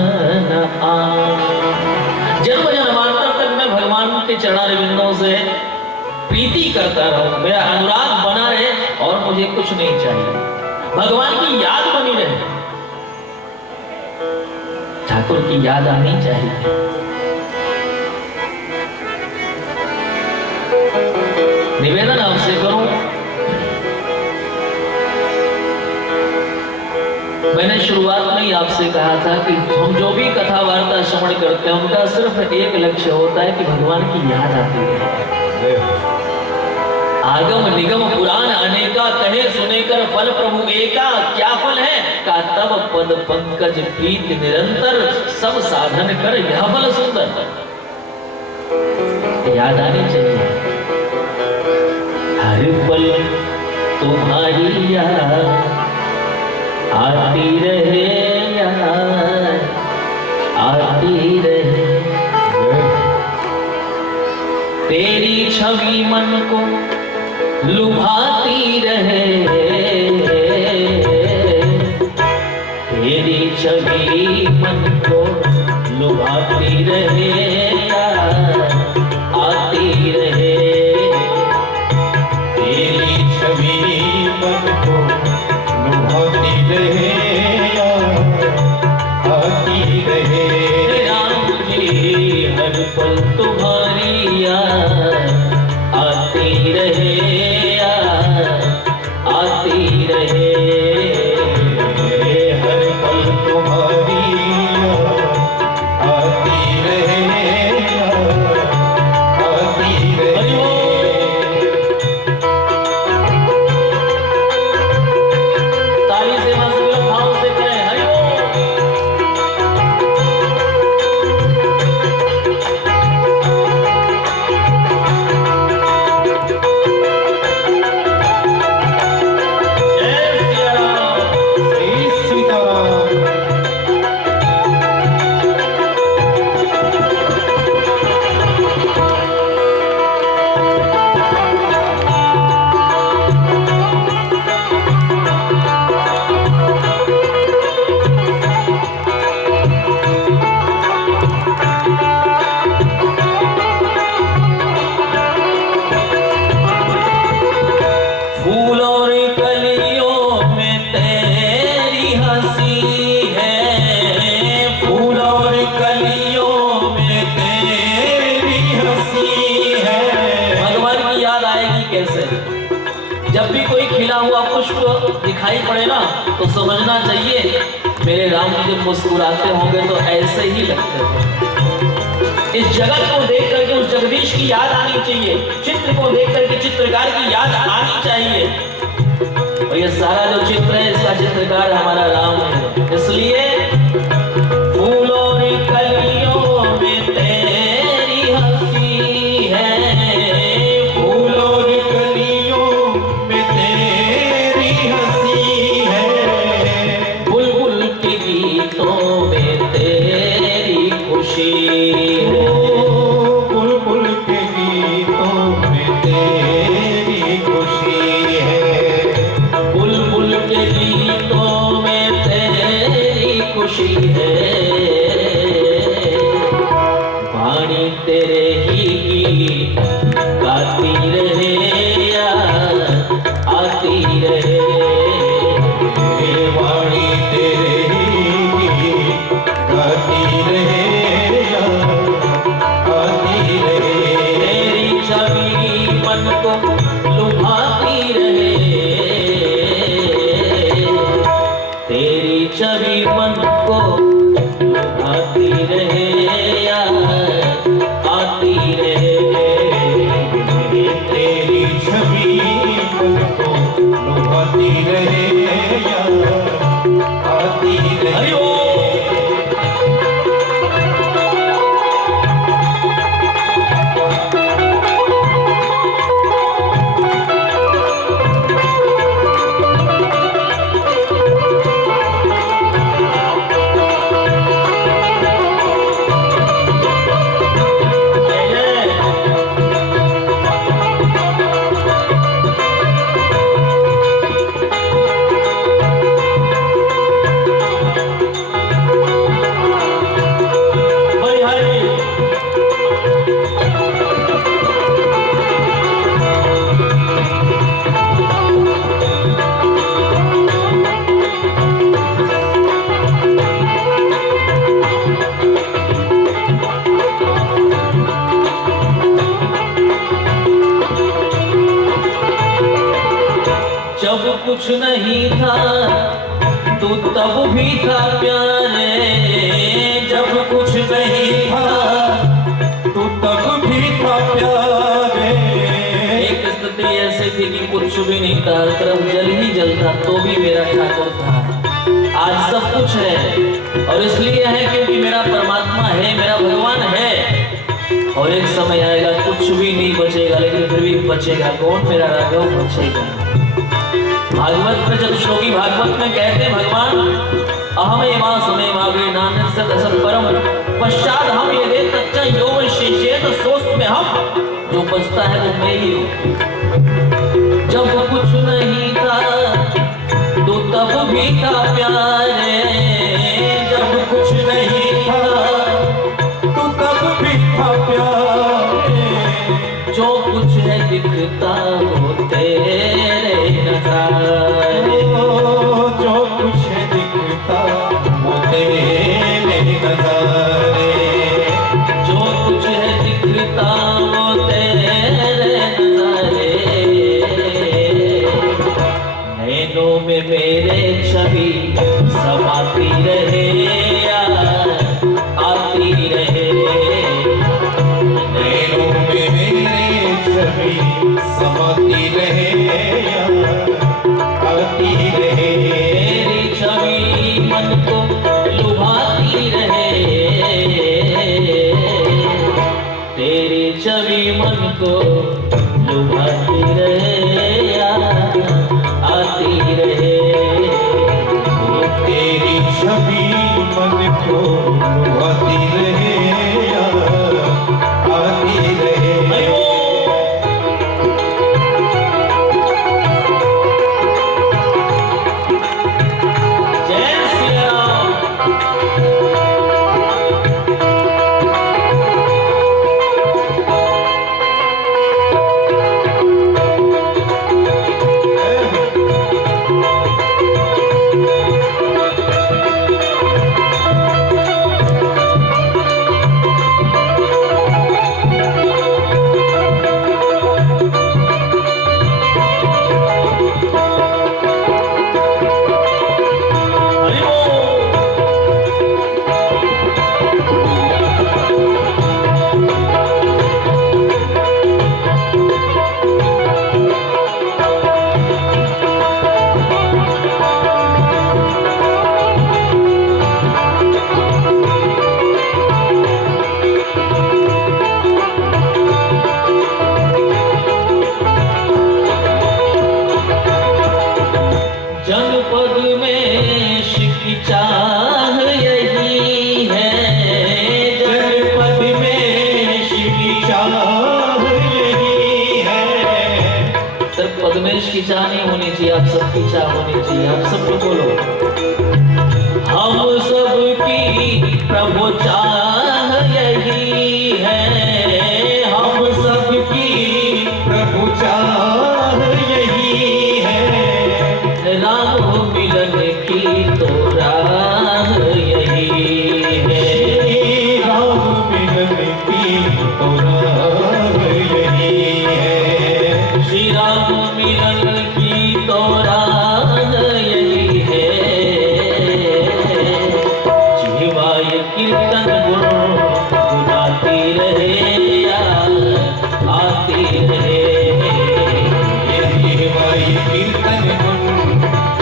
न आन। जन्म जन्मांतर तक मैं भगवान के चरणारविंदों से प्रीति करता रहूं, मेरा अनुराग बना रहे और मुझे कुछ नहीं चाहिए, भगवान की याद बनी रहे, ठाकुर की याद आनी चाहिए। निवेदन आपसे करूं, मैंने शुरुआत में ही आपसे कहा था कि हम जो भी कथा वार्ता श्रवण करते हैं उनका सिर्फ एक लक्ष्य होता है कि भगवान की याद आती है। आगम निगम पुराण अनेका कहे सुने कर फल प्रभु एका। क्या फल है? का तब पद पंकज प्रीत निरंतर सब साधन कर यह फल सुंदर। याद आनी चाहिए हर पल तुम्हारी याद आती रहे याद आती रहे। तेरी छवि मन को लुभाती रहे। तेरी छवि मन को लुभाती रहे आती रहे। तेरी छवि मन को लुभाती रहे आती रहे। राम जी हर पल तुम्हारी याद आती रहे आती रहे। हर पल तुम्हारी आती रहे आती रहे। ताली से मस्त भाव से करें हरि दिखाई पड़े ना तो समझना चाहिए मेरे राम जी जब मुस्कुराते होंगे तो ऐसे ही लगते होंगे। इस जगत को देख करके उस जगदीश की याद आनी चाहिए। चित्र को देख करके चित्रकार की याद आनी चाहिए। और ये सारा जो चित्र है इसका चित्रकार हमारा राम है। इसलिए फूलों और कलियों में तेरी हंसी है। फूलों और कलियों में तेरी हंसी है। बुलबुल के गीतों में तेरी खुशी है। बुलबुल के गीतों में तेरी खुशी है। बुलबुल के गीतों में तेरी खुशी है। वाणी तेरे ही गीत गाती रहे आती रहे। वाणी तेरे ही गीत गाती रहे आती रहे। तेरी छवि मन को लुभाती रहे। तेरी छवि मन को लुभाती रहे आती रहे। तेरी छवि मन को लुभाती रहे आती रहे। हरि ओम। जब कुछ नहीं था तू तब भी था प्यारे। जब कुछ नहीं था तू तब भी था प्यारे। एक स्तुति ऐसे भी नहीं था, हर तरफ जल ही जल था, तो भी मेरा ठाकुर था। आज सब कुछ है और इसलिए है क्योंकि मेरा परमात्मा है, मेरा भगवान है। और एक समय आएगा कुछ भी नहीं बचेगा, लेकिन फिर भी बचेगा कौन? मेरा राघव बचेगा। भागवत में जब श्लोकी भागवत में कहते हैं भगवान अहमे मां समय मागे नान्य सत असत परम पश्चात हम ये दे तच्चा योग शेषेत सोच में हम जो बचता है वो मैं ही हूँ। जब कुछ नहीं था तो तब भी था प्यारे, जब कुछ नहीं था तो तब भी था प्यारे, जो कुछ है दिखता वो तेरे नज़ारे, जो कुछ है दिखता वो तेरे नज़ारे, जो कुछ है दिखता वो तेरे नज़ारे। नैनों में मेरे छवि समाती रहे यार, आती रहे। नैनों में मेरे छवि समाती रहे यार, आती रहे। तेरी छवि मन को लुभाती रहे, तेरी छवि मन को लुभाती रहे यार, आती रहे। तेरी छवि मन को लुभाती रहे यार, आती रहे। जय श्री राम। जनपद में शिकी चाह यही है, जनपद में शिकी चाह यही है। सिर्फ पद्मेश की चाह नहीं होनी चाहिए, आप सबकी चाह होनी चाहिए। आप सब लोग बोलो हम सबकी प्रभु चाह यही है, हम सबकी प्रभु चाह यही है। राम मिलन की तो राह यही है, राम मिलन की तो राह यही है। श्री राम मिलन की तो राह यही है। जीवाय कीर्तन गुण गुनाती रहे यार, आती रहे। जीवाई कीर्तन गुण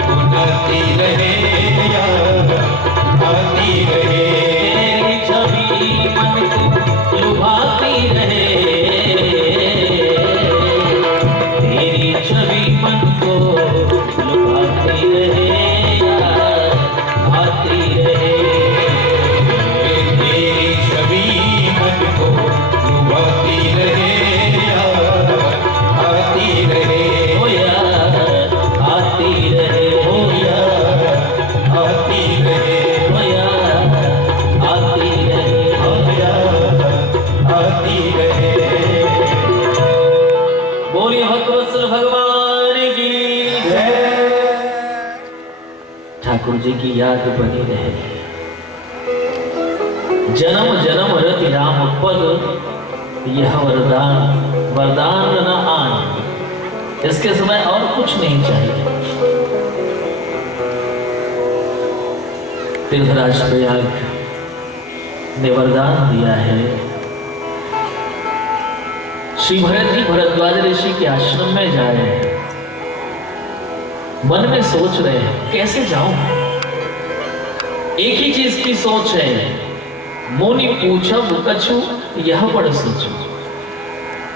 गुनाती रहे यार, आती रहे। तेरी छवि मन को लुभाती रहे, तेरी छवि मन को लुभाती रहे यार, आती रहे। तेरी छवि मन को लुभाती रहे यार, आती रहे। ओ यार, आती रहे। ओ यार, आती रहे। ओ यार, आती रहे। ओ यार, आती रहे। बोलिए भक्तवत्सल भगवान की जय। ठाकुर जी की याद बनी रहे। जन्म जन्म रति राम पद यह वरदान, वरदान न आन। इसके समय और कुछ नहीं चाहिए। तीर्थराज प्रयाग ने वरदान दिया है, श्री भरत जी भरद्वाज ऋषि के आश्रम में जाए मन में सोच रहे हैं कैसे जाऊं। एक ही चीज की सोच है, मोनी पूछब कछु यह बड़ सोचो।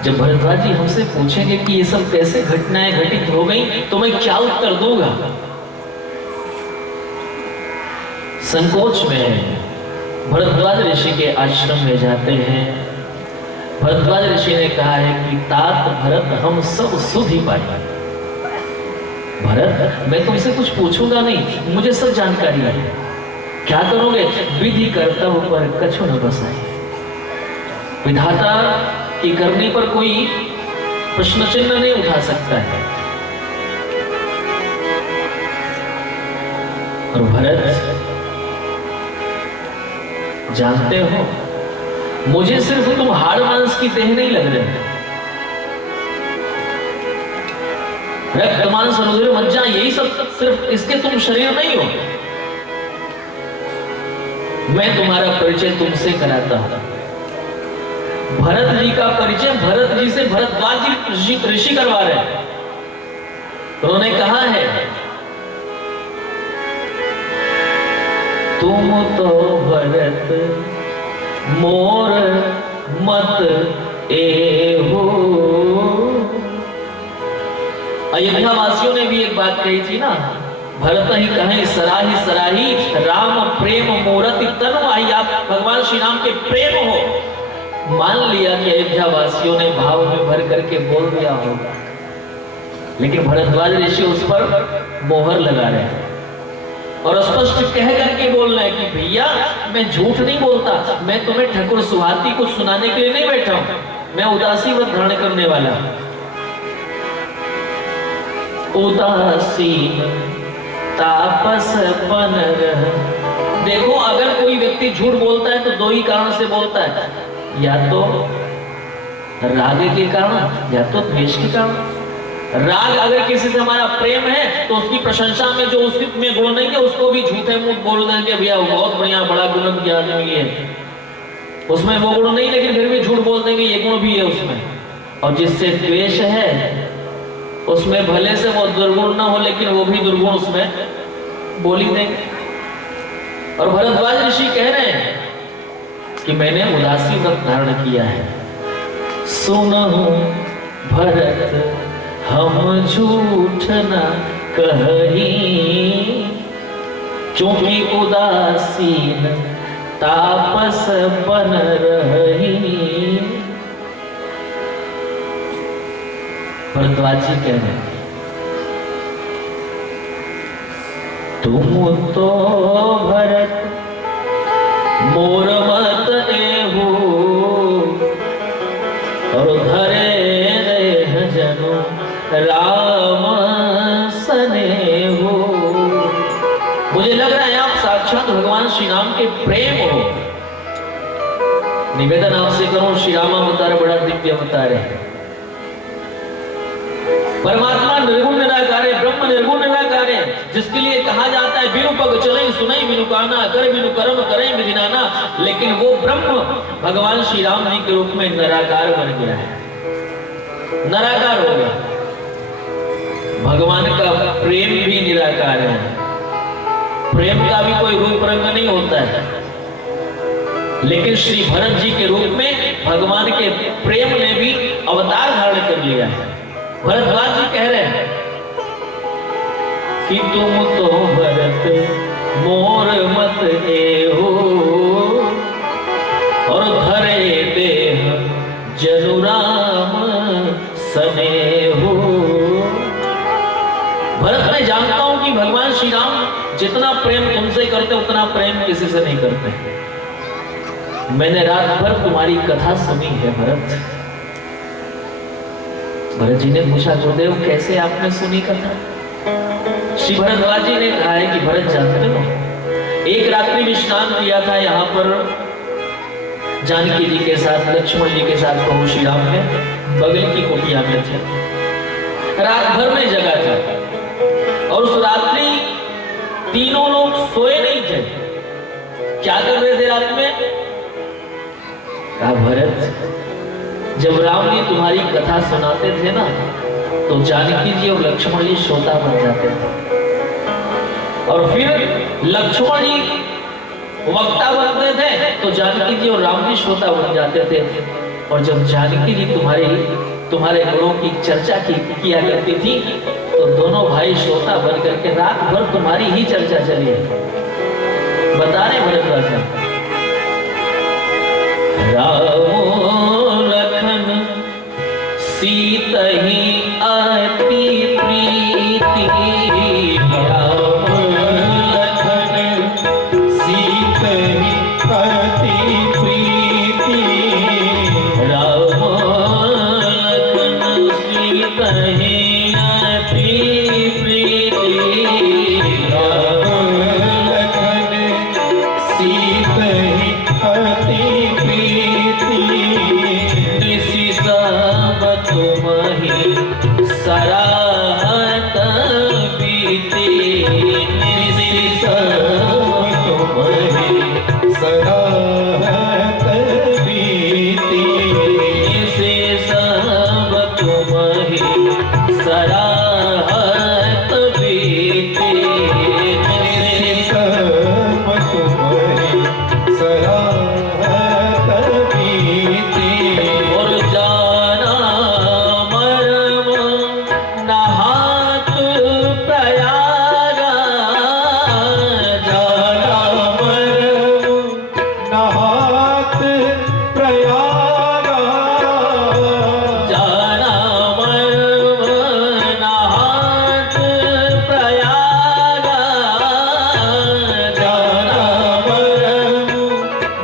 जब भरद्वाज जी हमसे पूछेंगे कि ये सब कैसे घटनाएं घटित हो गई, तो मैं क्या उत्तर दूंगा। संकोच में भरद्वाज ऋषि के आश्रम में जाते हैं। भरद्वाज ऋषि ने कहा है कि तात भरत हम सब सुध ही पाए। भरत, मैं तुमसे कुछ पूछूंगा नहीं, मुझे सब जानकारी है। क्या करोगे? विधि कर्तव्य पर कछु न बसाए। विधाता की करनी पर कोई प्रश्न चिन्ह नहीं उठा सकता है। और भरत, जानते हो, मुझे सिर्फ तुम हाड़ मांस की देह नहीं लग रहे, रक्त मांस रुधिर मज्जा यही सब सिर्फ इसके तुम शरीर नहीं हो। मैं तुम्हारा परिचय तुमसे कराता हूं। भरत जी का परिचय भरत जी से भरद्वाज जी ऋषि करवा रहे हैं। उन्होंने कहा है, तुम तो भरत मोर मत ए हो। अयोध्या वासियों ने भी एक बात कही थी ना, भरत ही कहें सराही सराही राम प्रेम मोरति तनु आई। आप भगवान श्री राम के प्रेम हो। मान लिया कि अयोध्या वासियों ने भाव में भर करके बोल दिया होगा, लेकिन भरद्वाज ऋषि उस पर मोहर लगा रहे हैं और स्पष्ट कह करके बोल रहे हैं कि भैया मैं झूठ नहीं बोलता, मैं तुम्हें ठाकुर सुहाती को सुनाने के लिए नहीं बैठा हूं, मैं उदासी व्रत धारण करने वाला हूं। उदासीन तापस बन रह। देखो, अगर कोई व्यक्ति झूठ बोलता है तो दो ही कारण से बोलता है, या तो राग के कारण या तो द्वेष के कारण। राग अगर किसी से हमारा प्रेम है तो उसकी प्रशंसा में जो उसमें गुण नहीं है उसको भी झूठे मुंह बोल देंगे, भैया बहुत बढ़िया बड़ा गुण की आदमी है, उसमें वो गुण नहीं लेकिन फिर भी झूठ बोल देंगे ये गुण भी है उसमें। और जिससे द्वेष है उसमें भले से वो दुर्गुण ना हो लेकिन वो भी दुर्गुण उसमें बोल ही देंगे। और भरद्वाज ऋषि कह रहे हैं कि मैंने उदासी व्रत धारण किया है। सुनो भरत हम झूठ न कही, चूंकि उदासीन तापस बन रही। भरद्वाज जी कह रहे हैं, तुम तो भरत मोर मत एहू, और धरे रेह जनु राम सनेहू। मुझे लग रहा है आप साक्षात भगवान श्री राम के प्रेम हो। निवेदन आपसे करूं, श्री राम अवतार बड़ा दिव्य अवतार है। परमात्मा निर्गुण निराकार है, ब्रह्म निर्गुण निराकार है, जिसके लिए कहा जाता है बिनु पग चले सुनई बिनु काना, कर बिनु कर्म करे विधि नाना। लेकिन वो ब्रह्म भगवान श्री राम जी के रूप में निराकार बन गया है, निराकार हो गया। भगवान का प्रेम भी निराकार है, प्रेम का भी कोई रूप रंग नहीं होता है, लेकिन श्री भरत जी के रूप में भगवान के प्रेम ने भी अवतार धारण कर लिया है। भरद्वाज जी कह रहे हैं कि तुम तो भरत मोर मत एहो, और धरे देह जनु राम सनेहू। भरत, मैं जानता हूं कि भगवान श्री राम जितना प्रेम तुमसे करते उतना प्रेम किसी से नहीं करते। मैंने रात भर तुम्हारी कथा सुनी है भरत। भरत जी ने पूछा, जोदेव कैसे आपने सुनी कथा? श्री भरद्वाज जी ने कहा है कि भरत जानते हो, एक रात्रि विश्राम किया था यहाँ पर जानकी जी के साथ, लक्ष्मण जी के साथ प्रभु श्री राम ने बगल की कुटिया में थे। रात भर में जगा था और उस रात्रि तीनों लोग सोए नहीं थे। क्या कर रहे थे रात में? कहा, भरत जब राम जी तुम्हारी कथा सुनाते थे ना तो जानकी जी और लक्ष्मण जी श्रोता बन जाते थे, और फिर लक्ष्मण जी वक्ता बनते थे तो जानकी जी और राम जी श्रोता बन जाते थे। और जब जानकी जी तुम्हारे गुणों की चर्चा किया करती थी तो दोनों भाई श्रोता बन करके रात भर तुम्हारी ही चर्चा चली है। बता रहे भरद्वाज, राम लखन सीतहि अति प्रीति, राम लखन सीतहि अति प्रीति, राम लखन सीतहि अति प्रीति, राम लखन सीतहि अति प्रीति, निसि सब तुम्हि सराहत बीती, निसि सब तुम्हि सराहत बीती, निसि सब तुम्हि सराहत बीती, निसि सब तुम्हि सराहत बीती, और जाना मरम नहात प्रयाग, जाना मरम नहात प्रयाग, जाना मरम नहात प्रयाग, जाना मरम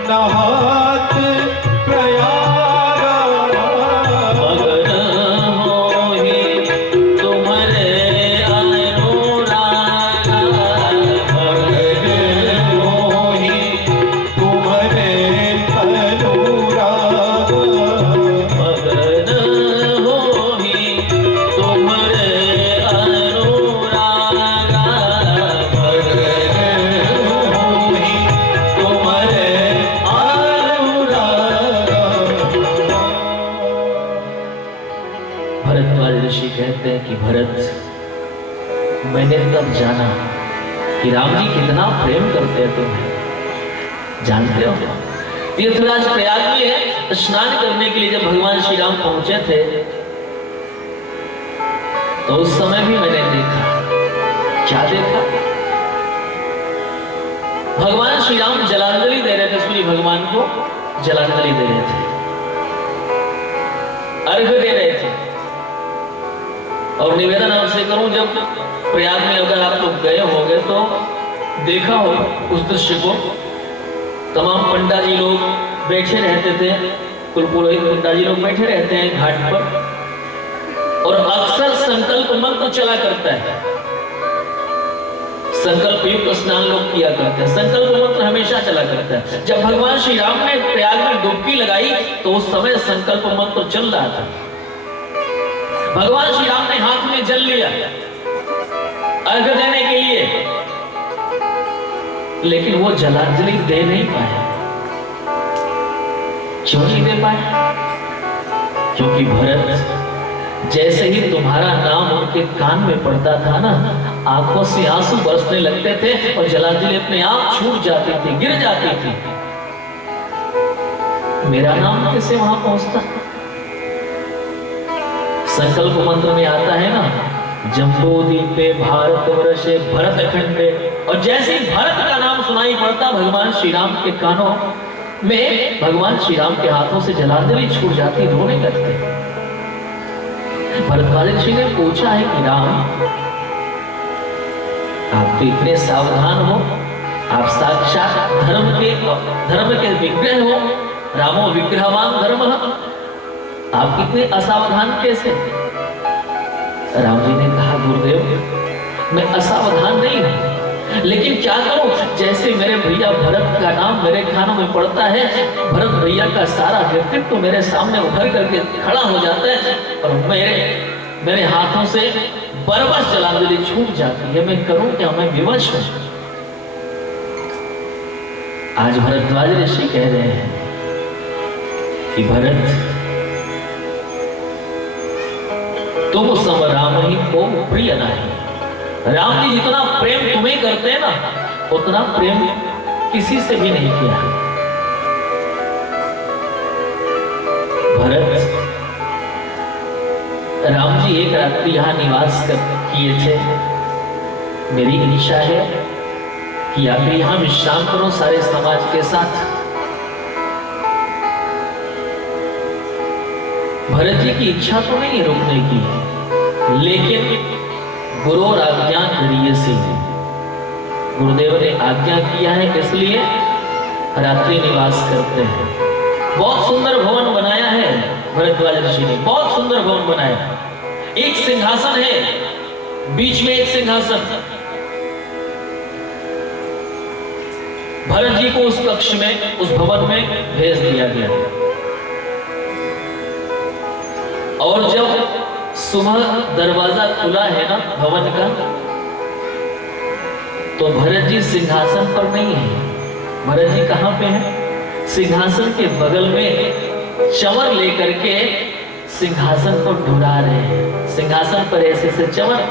नहात प्रयाग, मगन मोहि तुम्हारे अनुराग, मगन मोहि तुम्हारे अनुराग, मगन मोहि तुम्हारे अनुराग, मगन मोहि तुम्हारे अनुराग। भरद्वाज ऋषि कहते हैं कि भरत, मैंने तब जाना कि राम जी कितना प्रेम करते हैं तुम्हें। जानते हो, तीर्थराज प्रयाग में है, स्नान करने के लिए जब भगवान श्री राम पहुंचे थे तो उस समय भी मैंने देखा। क्या देखा? भगवान श्री राम जलांजलि दे रहे थे, सूर्य भगवान को जलांजलि दे रहे थे, अर्घ दे रहे थे। और निवेदन आपसे करूं, जब प्रयाग में अगर आप लोग गए होंगे तो देखा हो उस दृश्य को। तमाम पंडा जी लोग बैठे रहते थे, कुल पुरोहित पंडा जी लोग बैठे रहते हैं घाट पर, और अक्सर संकल्प मंत्र चला करता है। संकल्प युक्त स्नान लोग किया करते हैं, संकल्प मंत्र हमेशा चला करता है। जब भगवान श्री राम ने प्रयाग में डुबकी लगाई तो उस समय संकल्प मंत्र चल रहा था। भगवान श्री राम ने हाथ में जल लिया अर्घ देने के लिए, लेकिन वो जलांजलि दे नहीं पाए। क्यों नहीं दे पाए? क्योंकि भरत, जैसे ही तुम्हारा नाम उनके कान में पड़ता था ना, आंखों से आंसू बरसने लगते थे और जलांजलि अपने आप छूट जाती थी, गिर जाती थी। मेरा नाम कैसे वहां पहुंचता? संकल्प मंत्र में आता है ना, जम्बूद्वीपे भारत वर्षे भरत खंडे, और जैसे ही भरत का नाम सुनाई पड़ता भगवान श्री राम के कानों में, भगवान श्री राम के हाथों से जलांजलि छूट जाती, रोने लगते। भरद्वाज ऋषि ने पूछा है कि राम, आप तो इतने सावधान हो, आप साक्षात धर्म के विग्रह हो, रामो विग्रहवान धर्म, आप कितने असावधान कैसे? राम जी ने कहा, गुरुदेव मैं असावधान नहीं हूं, लेकिन क्या करूं, जैसे मेरे भैया भरत का नाम मेरे कानों में पड़ता है, भरत भैया का सारा व्यक्तित्व तो मेरे सामने उभर करके खड़ा हो जाता है और मेरे हाथों से बरबस जलांजलि छूट जाती है। मैं करूं क्या? मैं विवश हूं। आज भरद्वाज ऋषि कह रहे हैं कि भरत, तुम सम राम ही को प्रिय नहीं। राम जी जितना प्रेम तुम्हें करते हैं ना, उतना प्रेम किसी से भी नहीं किया। भरत, राम जी एक रात्रि यहां निवास किए थे। मेरी इच्छा है कि आप यहां विश्राम करो सारे समाज के साथ। भरत जी की इच्छा तो नहीं है रुकने की, लेकिन गुरु और आज्ञा करिए से गुरुदेव ने आज्ञा किया है, इसलिए रात्रि निवास करते हैं। बहुत सुंदर भवन बनाया है भरद्वाज ऋषि ने, बहुत सुंदर भवन बनाया। एक सिंहासन है, बीच में एक सिंहासन। भरत जी को उस कक्ष में, उस भवन में भेज दिया गया। और जब सुबह दरवाजा खुला है ना भवन का, तो भरत जी सिंहासन पर नहीं है। भरत जी कहां पे है? सिंहासन के बगल में चंवर लेकर के सिंहासन को ढुरा रहे हैं। सिंहासन पर ऐसे से चंवर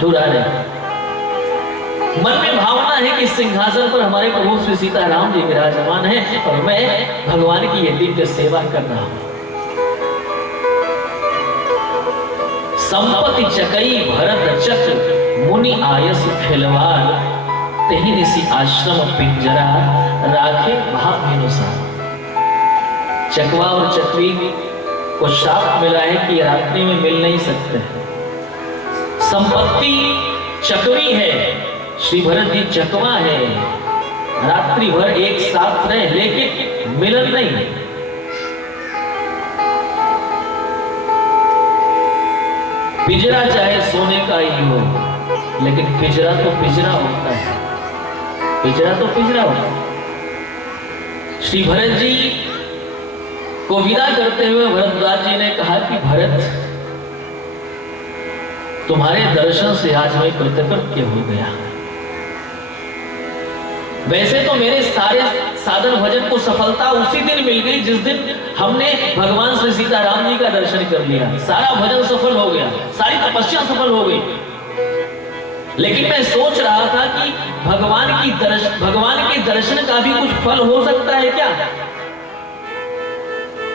ढुरा रहे हैं। मन में भावना है कि सिंहासन पर हमारे प्रभु श्री सीताराम जी विराजमान हैं और मैं भगवान की ये दिव्य सेवा कर रहा हूं। संपत्ति चकई भरत चक्र मुनि आयस खिलवाड़, तेहि निसी आश्रम पिंजरा राखे भावनुसार। चकवा और चकवी को शाप मिला है कि रात्रि में मिल नहीं सकते। संपत्ति चकवी है, श्री भरत जी चकवा है। रात्रि भर एक साथ रहे लेकिन मिलन नहीं। पिंजरा चाहे सोने का ही हो, लेकिन पिंजरा तो पिंजरा होता है। पिंजरा तो पिंजरा होता है। श्री भरत जी को विदा करते हुए भरद्वाज जी ने कहा कि भरत, तुम्हारे दर्शन से आज मैं कृतकृत्य हो गया। वैसे तो मेरे सारे साधन भजन को सफलता उसी दिन मिल गई जिस दिन हमने भगवान श्री सीताराम जी का दर्शन कर लिया। सारा भजन सफल हो गया, सारी तपस्या सफल हो गई। लेकिन मैं सोच रहा था कि भगवान के दर्शन का भी कुछ फल हो सकता है क्या।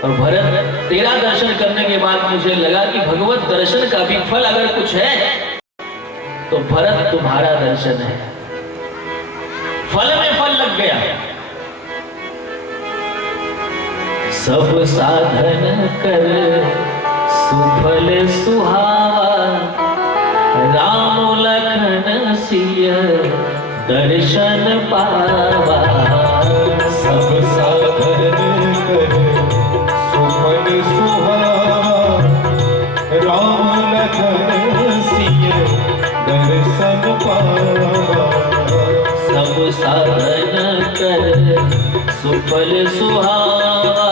और भरत, तेरा दर्शन करने के बाद मुझे लगा कि भगवत दर्शन का भी फल अगर कुछ है तो भरत तुम्हारा दर्शन है। फल में फल लग गया। सब साधन कर सुफल सुहावा, राम लखन सिय दर्शन पावा। सब साधन कर सुफल सुहावा, राम लखन सिय दर्शन पावा। सब साधन कर सुफल सुहावा,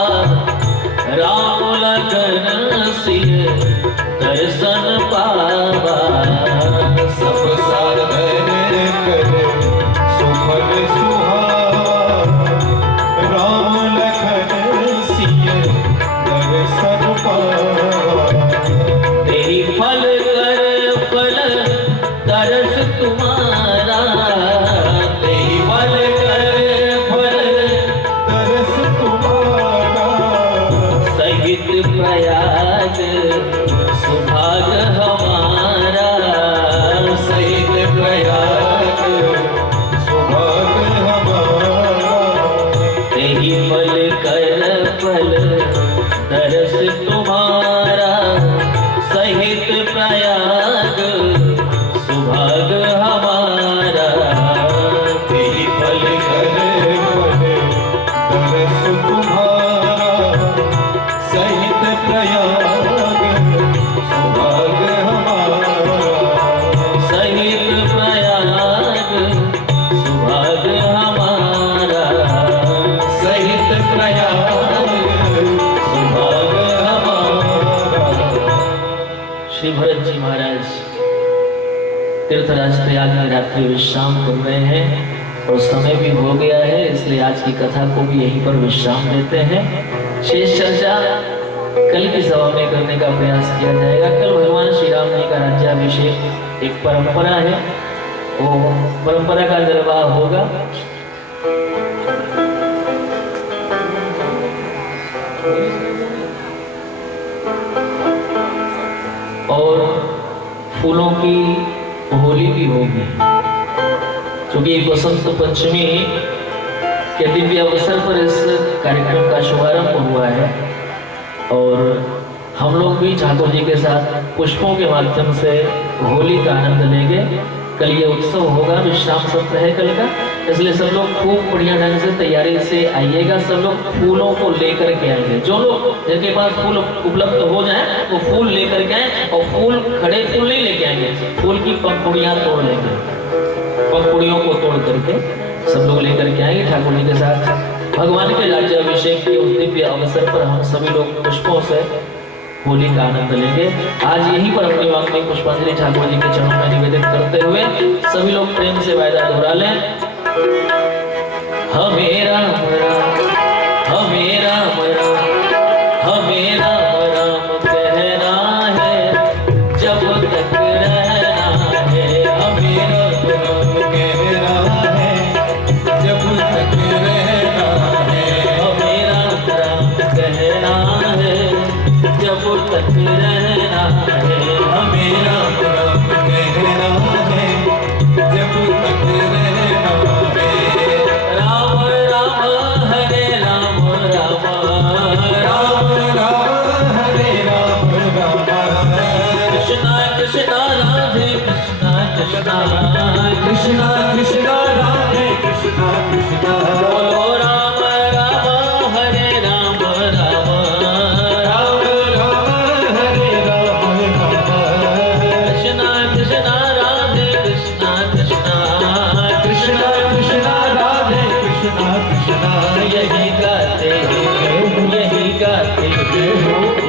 राम लखन सिय दर्शन पावा। सब साधन कर सुफल सुहावा, राम लखन सिय दर्शन पावा। तेरी फल कर फल तरस तुम्हारा, तेरी फल कर फल तरस तुम्हारा। सहित प्रयाग सुभाग हमारा। सहित प्रयाग सुभाग हमारा। तेरी फल कर फल तरस तुम्हारा, सहित प्रयाग सुभाग हमारा। तेरी फल कर फल तरस तुम्हारा, सहित प्रयाग सुभाग हमारा। सहित प्रयाग सुभाग हमारा। सहित प्रयाग सुभाग हमारा। श्री भरत जी महाराज तीर्थराज प्रयाग में रात्रि विश्राम कर रहे हैं और समय भी हो गया है, इसलिए आज की कथा को भी यहीं पर विश्राम देते हैं। शेष चर्चा कल की सभा में करने का प्रयास किया जाएगा। कल भगवान श्री राम जी का राज्याभिषेक एक परंपरा है, वो परंपरा का निर्वाह होगा। और फूलों की होली भी होगी, क्योंकि बसंत पंचमी के दिव्य अवसर पर इस कार्यक्रम का शुभारंभ हुआ है। और हम लोग भी ठाकुर जी के साथ पुष्पों के माध्यम से होली का आनंद लेंगे। कल ये उत्सव होगा, विश्राम सत्र है कल का, इसलिए सब लोग खूब बढ़िया ढंग से तैयारी से आइएगा। सब लोग फूलों को लेकर के आएंगे, जो लोग जिनके पास फूल उपलब्ध हो जाए वो फूल लेकर के आए। और फूल खड़े फूल नहीं लेके आएंगे, फूल की पंखुड़ियाँ तोड़ लेंगे, पंखुड़ियों को तोड़ करके सब लोग लेकर के आएंगे। ठाकुर जी के साथ भगवान के राज्याभिषेक के उस दिव्य अवसर पर हम सभी लोग पुष्पों से होली का आनंद लेंगे। आज यहीं पर अपनी वाणी पुष्पांजलि ठाकुर जी के चरणों में निवेदित करते हुए सभी लोग प्रेम से वायदा दोहरा लें। हमें राम राम, हमें राम राम, हमें राम राम कहना है, जब तक रहना है। हमें राम राम कहना है, जब तक रहना है। हमें राम राम कहना है, जब तक रहना है। हमें राम राम कहना है, जब तक रहना है। राम राम हरे राम, राम राम राम हरे राम, राम कृष्णा कृष्णा राधे कृष्णा, कृष्णा कृष्णा कृष्णा राधे कृष्णा, कृष्णा बोलो राम राम हरे राम, राम राम राम हरे राम, राम कृष्णा कृष्णा राधे कृष्णा, कृष्णा कृष्णा कृष्णा राधे कृष्णा, कृष्णा यही गाते हैं, यही गाते हैं,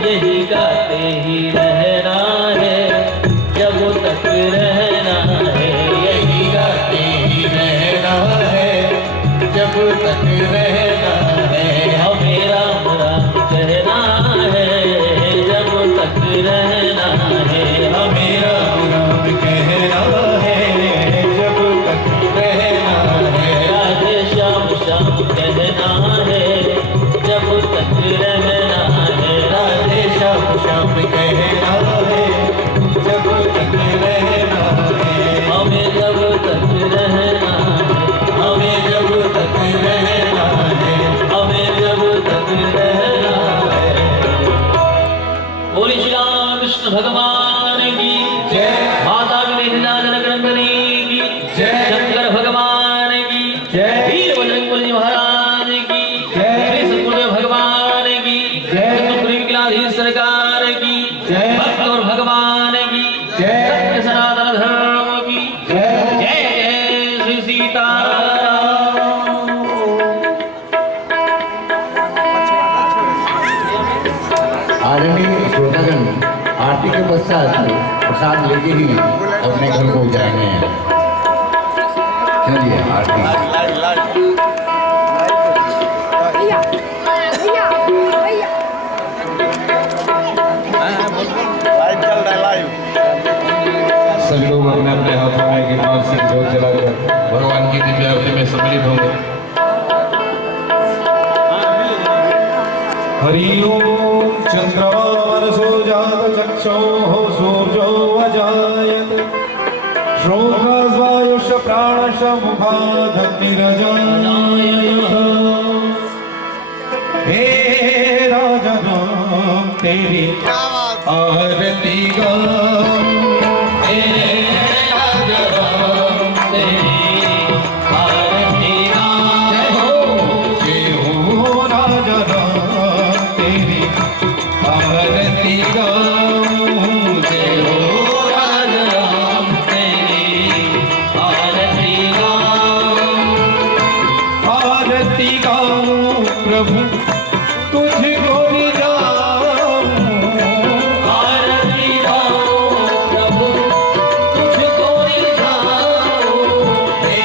यही गाते ही रहना है, जब तक रहना है। यही गाते ही रहना है, जब तक रहना है। हमें राम राम कहना है, जब तक रहना है। हमें राम राम कहना है, जब तक रहना है। राधे श्याम श्याम कहना है, जब तक रहना है। राधे श्याम श्याम कहना है, जब तक रहना है। हमें जब तक रहना है, हमें जब तक रहना है। हमें जब तक रहना है। बोली श्री राम कृष्ण भगवान की जय। माता जनक नंदनी की जय। शंकर भगवान की जय। वीर बजरंग जी महाराज की जय। श्री सतगुरुदेव भगवान की जय। सुप्रीम किलाधीश सरकार की जय। भक्त और भगवान की जय। सत्य सनातन धर्म की जय। जय जय श्री सीताराम। आदरणीय श्रोतागण, आरती के पश्चात प्रसाद लेके ही अपने घर को जाएंगे। चलिए आरती। सभी लोग अपने अपने हाथों में गिरवार से जोत जलाकर भगवान की दिव्य आरती में सम्मिलित होंगे। हरि ओम चंद्रमा मनसो जात चक्षुः सूर्यो अजायत श्रोत्रस्वायुष प्राणश मुखादग्निरजायत। हे राजन तेरी आरती गाऊं, हे राजन तेरी आरती गाऊं। जय हो राजन तेरी आरती गाऊं, जय हो राम तेरी आरती गाऊं, आरती गाऊं प्रभु तुझको जाऊं। आरती गाऊं प्रभु तुझको रिझाऊं। हे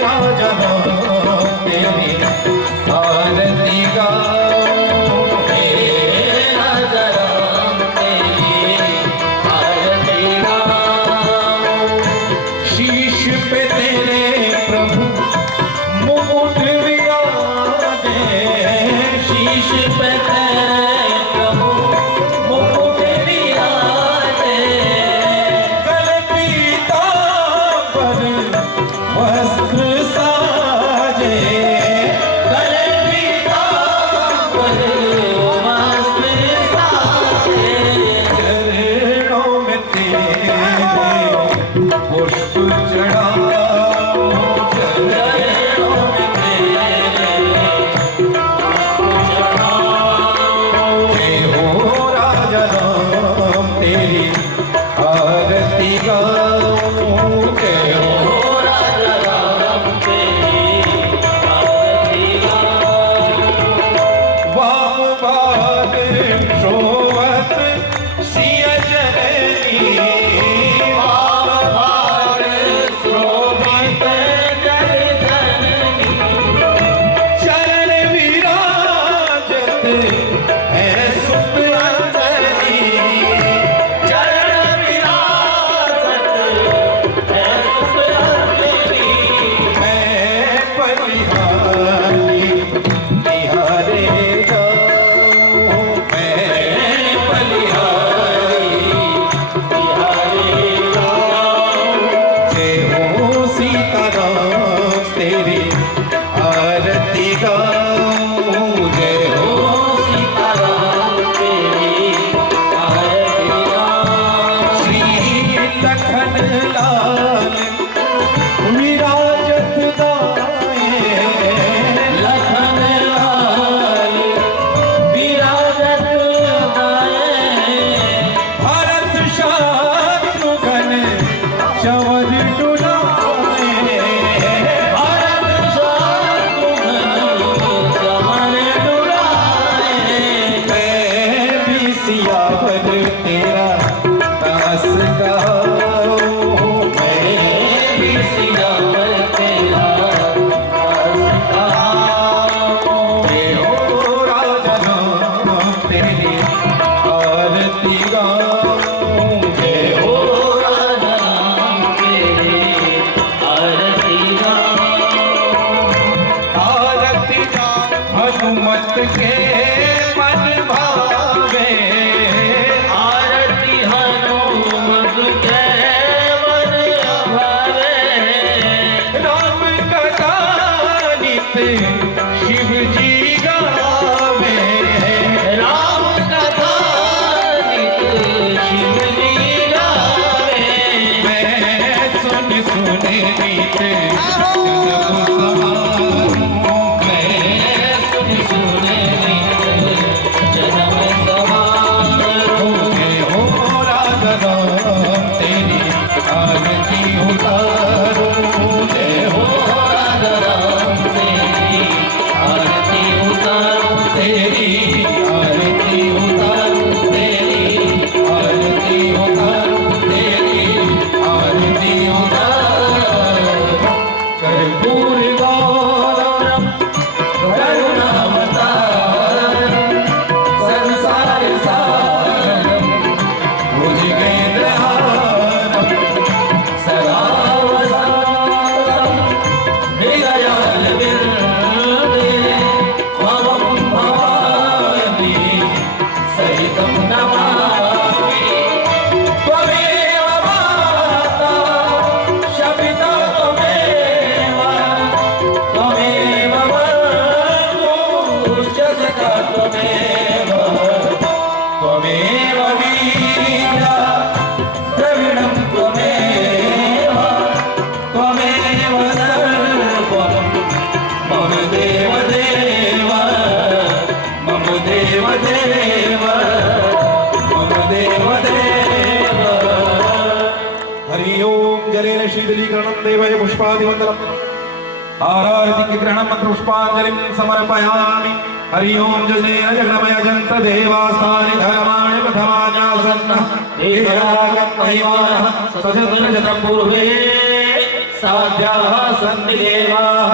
राजन तेरी आरती गाऊं, हे शीश पे तेरे प्रभु मुकुट विराजे। गल पीतांबर वस्त्र साजे, गल पीतांबर वस्त्र साजे। चरणों में तेरे पुष्प चढ़ाओ, चरणों में तेरे जय हो राजा राम तेरी आरती गाऊं, जय हो राजा राम तेरी आरती गाऊं। वाम भाग शोभत सिय जननी, वाम भाग शोभित जगजननी। चरण विराजत है सुत अंजनी, चरण विराजत है सुत अंजनी। मैं बलिहारी निहारे जाऊं, मैं बलिहारी बिहारी गाऊं। जय हो सीताराम तेरी आरती गाऊं, जय हो सीताराम तेरी आरती गाऊं। श्री लखन लाल विराजत गाए, लखन लाल विराजत गाए। भरत शत्रुघ्न चंवर डुलाए, भरत शत्रुघ्न चमन डुलाए। मैं भी सियावर तेरा दास गाऊं, मैं भी सियावर तेरा दास गाऊं। जय हो राजा राम तेरी आरती गाऊं, जय हो ओ राजा राम तेरी आरती गाऊं। आरती हनुमत के मन भावे, आरती हनुमत के मन भावे। राम कथा नित शिव जी गावे, राम कथा नित शिव जी गावे। मैं सुन नित जन्म समारूं, मैं सुन सुन नित जन्म समारूं। जय हो राजा राम तेरी आरती उतारूं, जय हो राजा राम तेरी आरती उतारूं। तेरी आरती उतारूं, तेरी आरती उतारूं, तेरी आरती उतारूं। कर्पूर गौरम करुणावतारम संसार सारम भुजगेन्द्रहारम सदा वसन्तं हृदयारविन्दे त्वं भवामि सहितं नमामि। त्वमेव माता शपिता त्वमेव, त्वमेव बन्धुश्च सखा त्वमेव, त्वमेव वीर्या द्रविणं त्वमेव, त्वमेव सर्वं मम देवदेव, मम देवदेव, मम देवदेव। हरि ओम जलेन शीतलीकरणं देवय पुष्पादिवन्दनम् आरारति ग्रहणं पुष्पाञ्जलिं समर्पयामि। हरि ओम जलेन जगन्मय जन्त देवास्तानि धर्माणि प्रथमान्यासन्नः देवागं महिमानः सजत्रजतं पूर्वे साध्याः सन्ति देवाः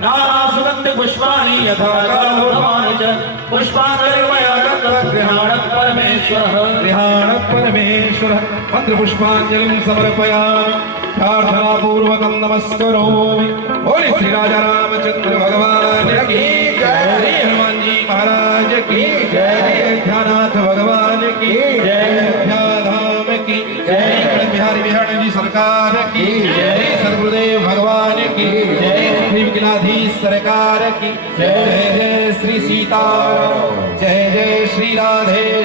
नानासुगन्धि पुष्पाणि यथा कालोढमानि च पुष्पाञ्जलिर्मया दत्तः गृहाणः परमेश्वरः, गृहाणः परमेश्वरः। मंत्रपुष्पाञ्जलिं समर्पयामि, प्रार्थनापूर्वकं नमस्करोमि। बोले श्री राजा रामचंद्र भगवान की जय, हनुमान जी महाराज की जय, ध्यानाथ भगवान की जय, अयोध्या की जय, बिहारी बिहारी जी सरकार की जय, सर्वदेव भगवान की जय, श्रीविकलाधीश सरकार की जय, जय श्री सीताराम, जय जय श्री राधे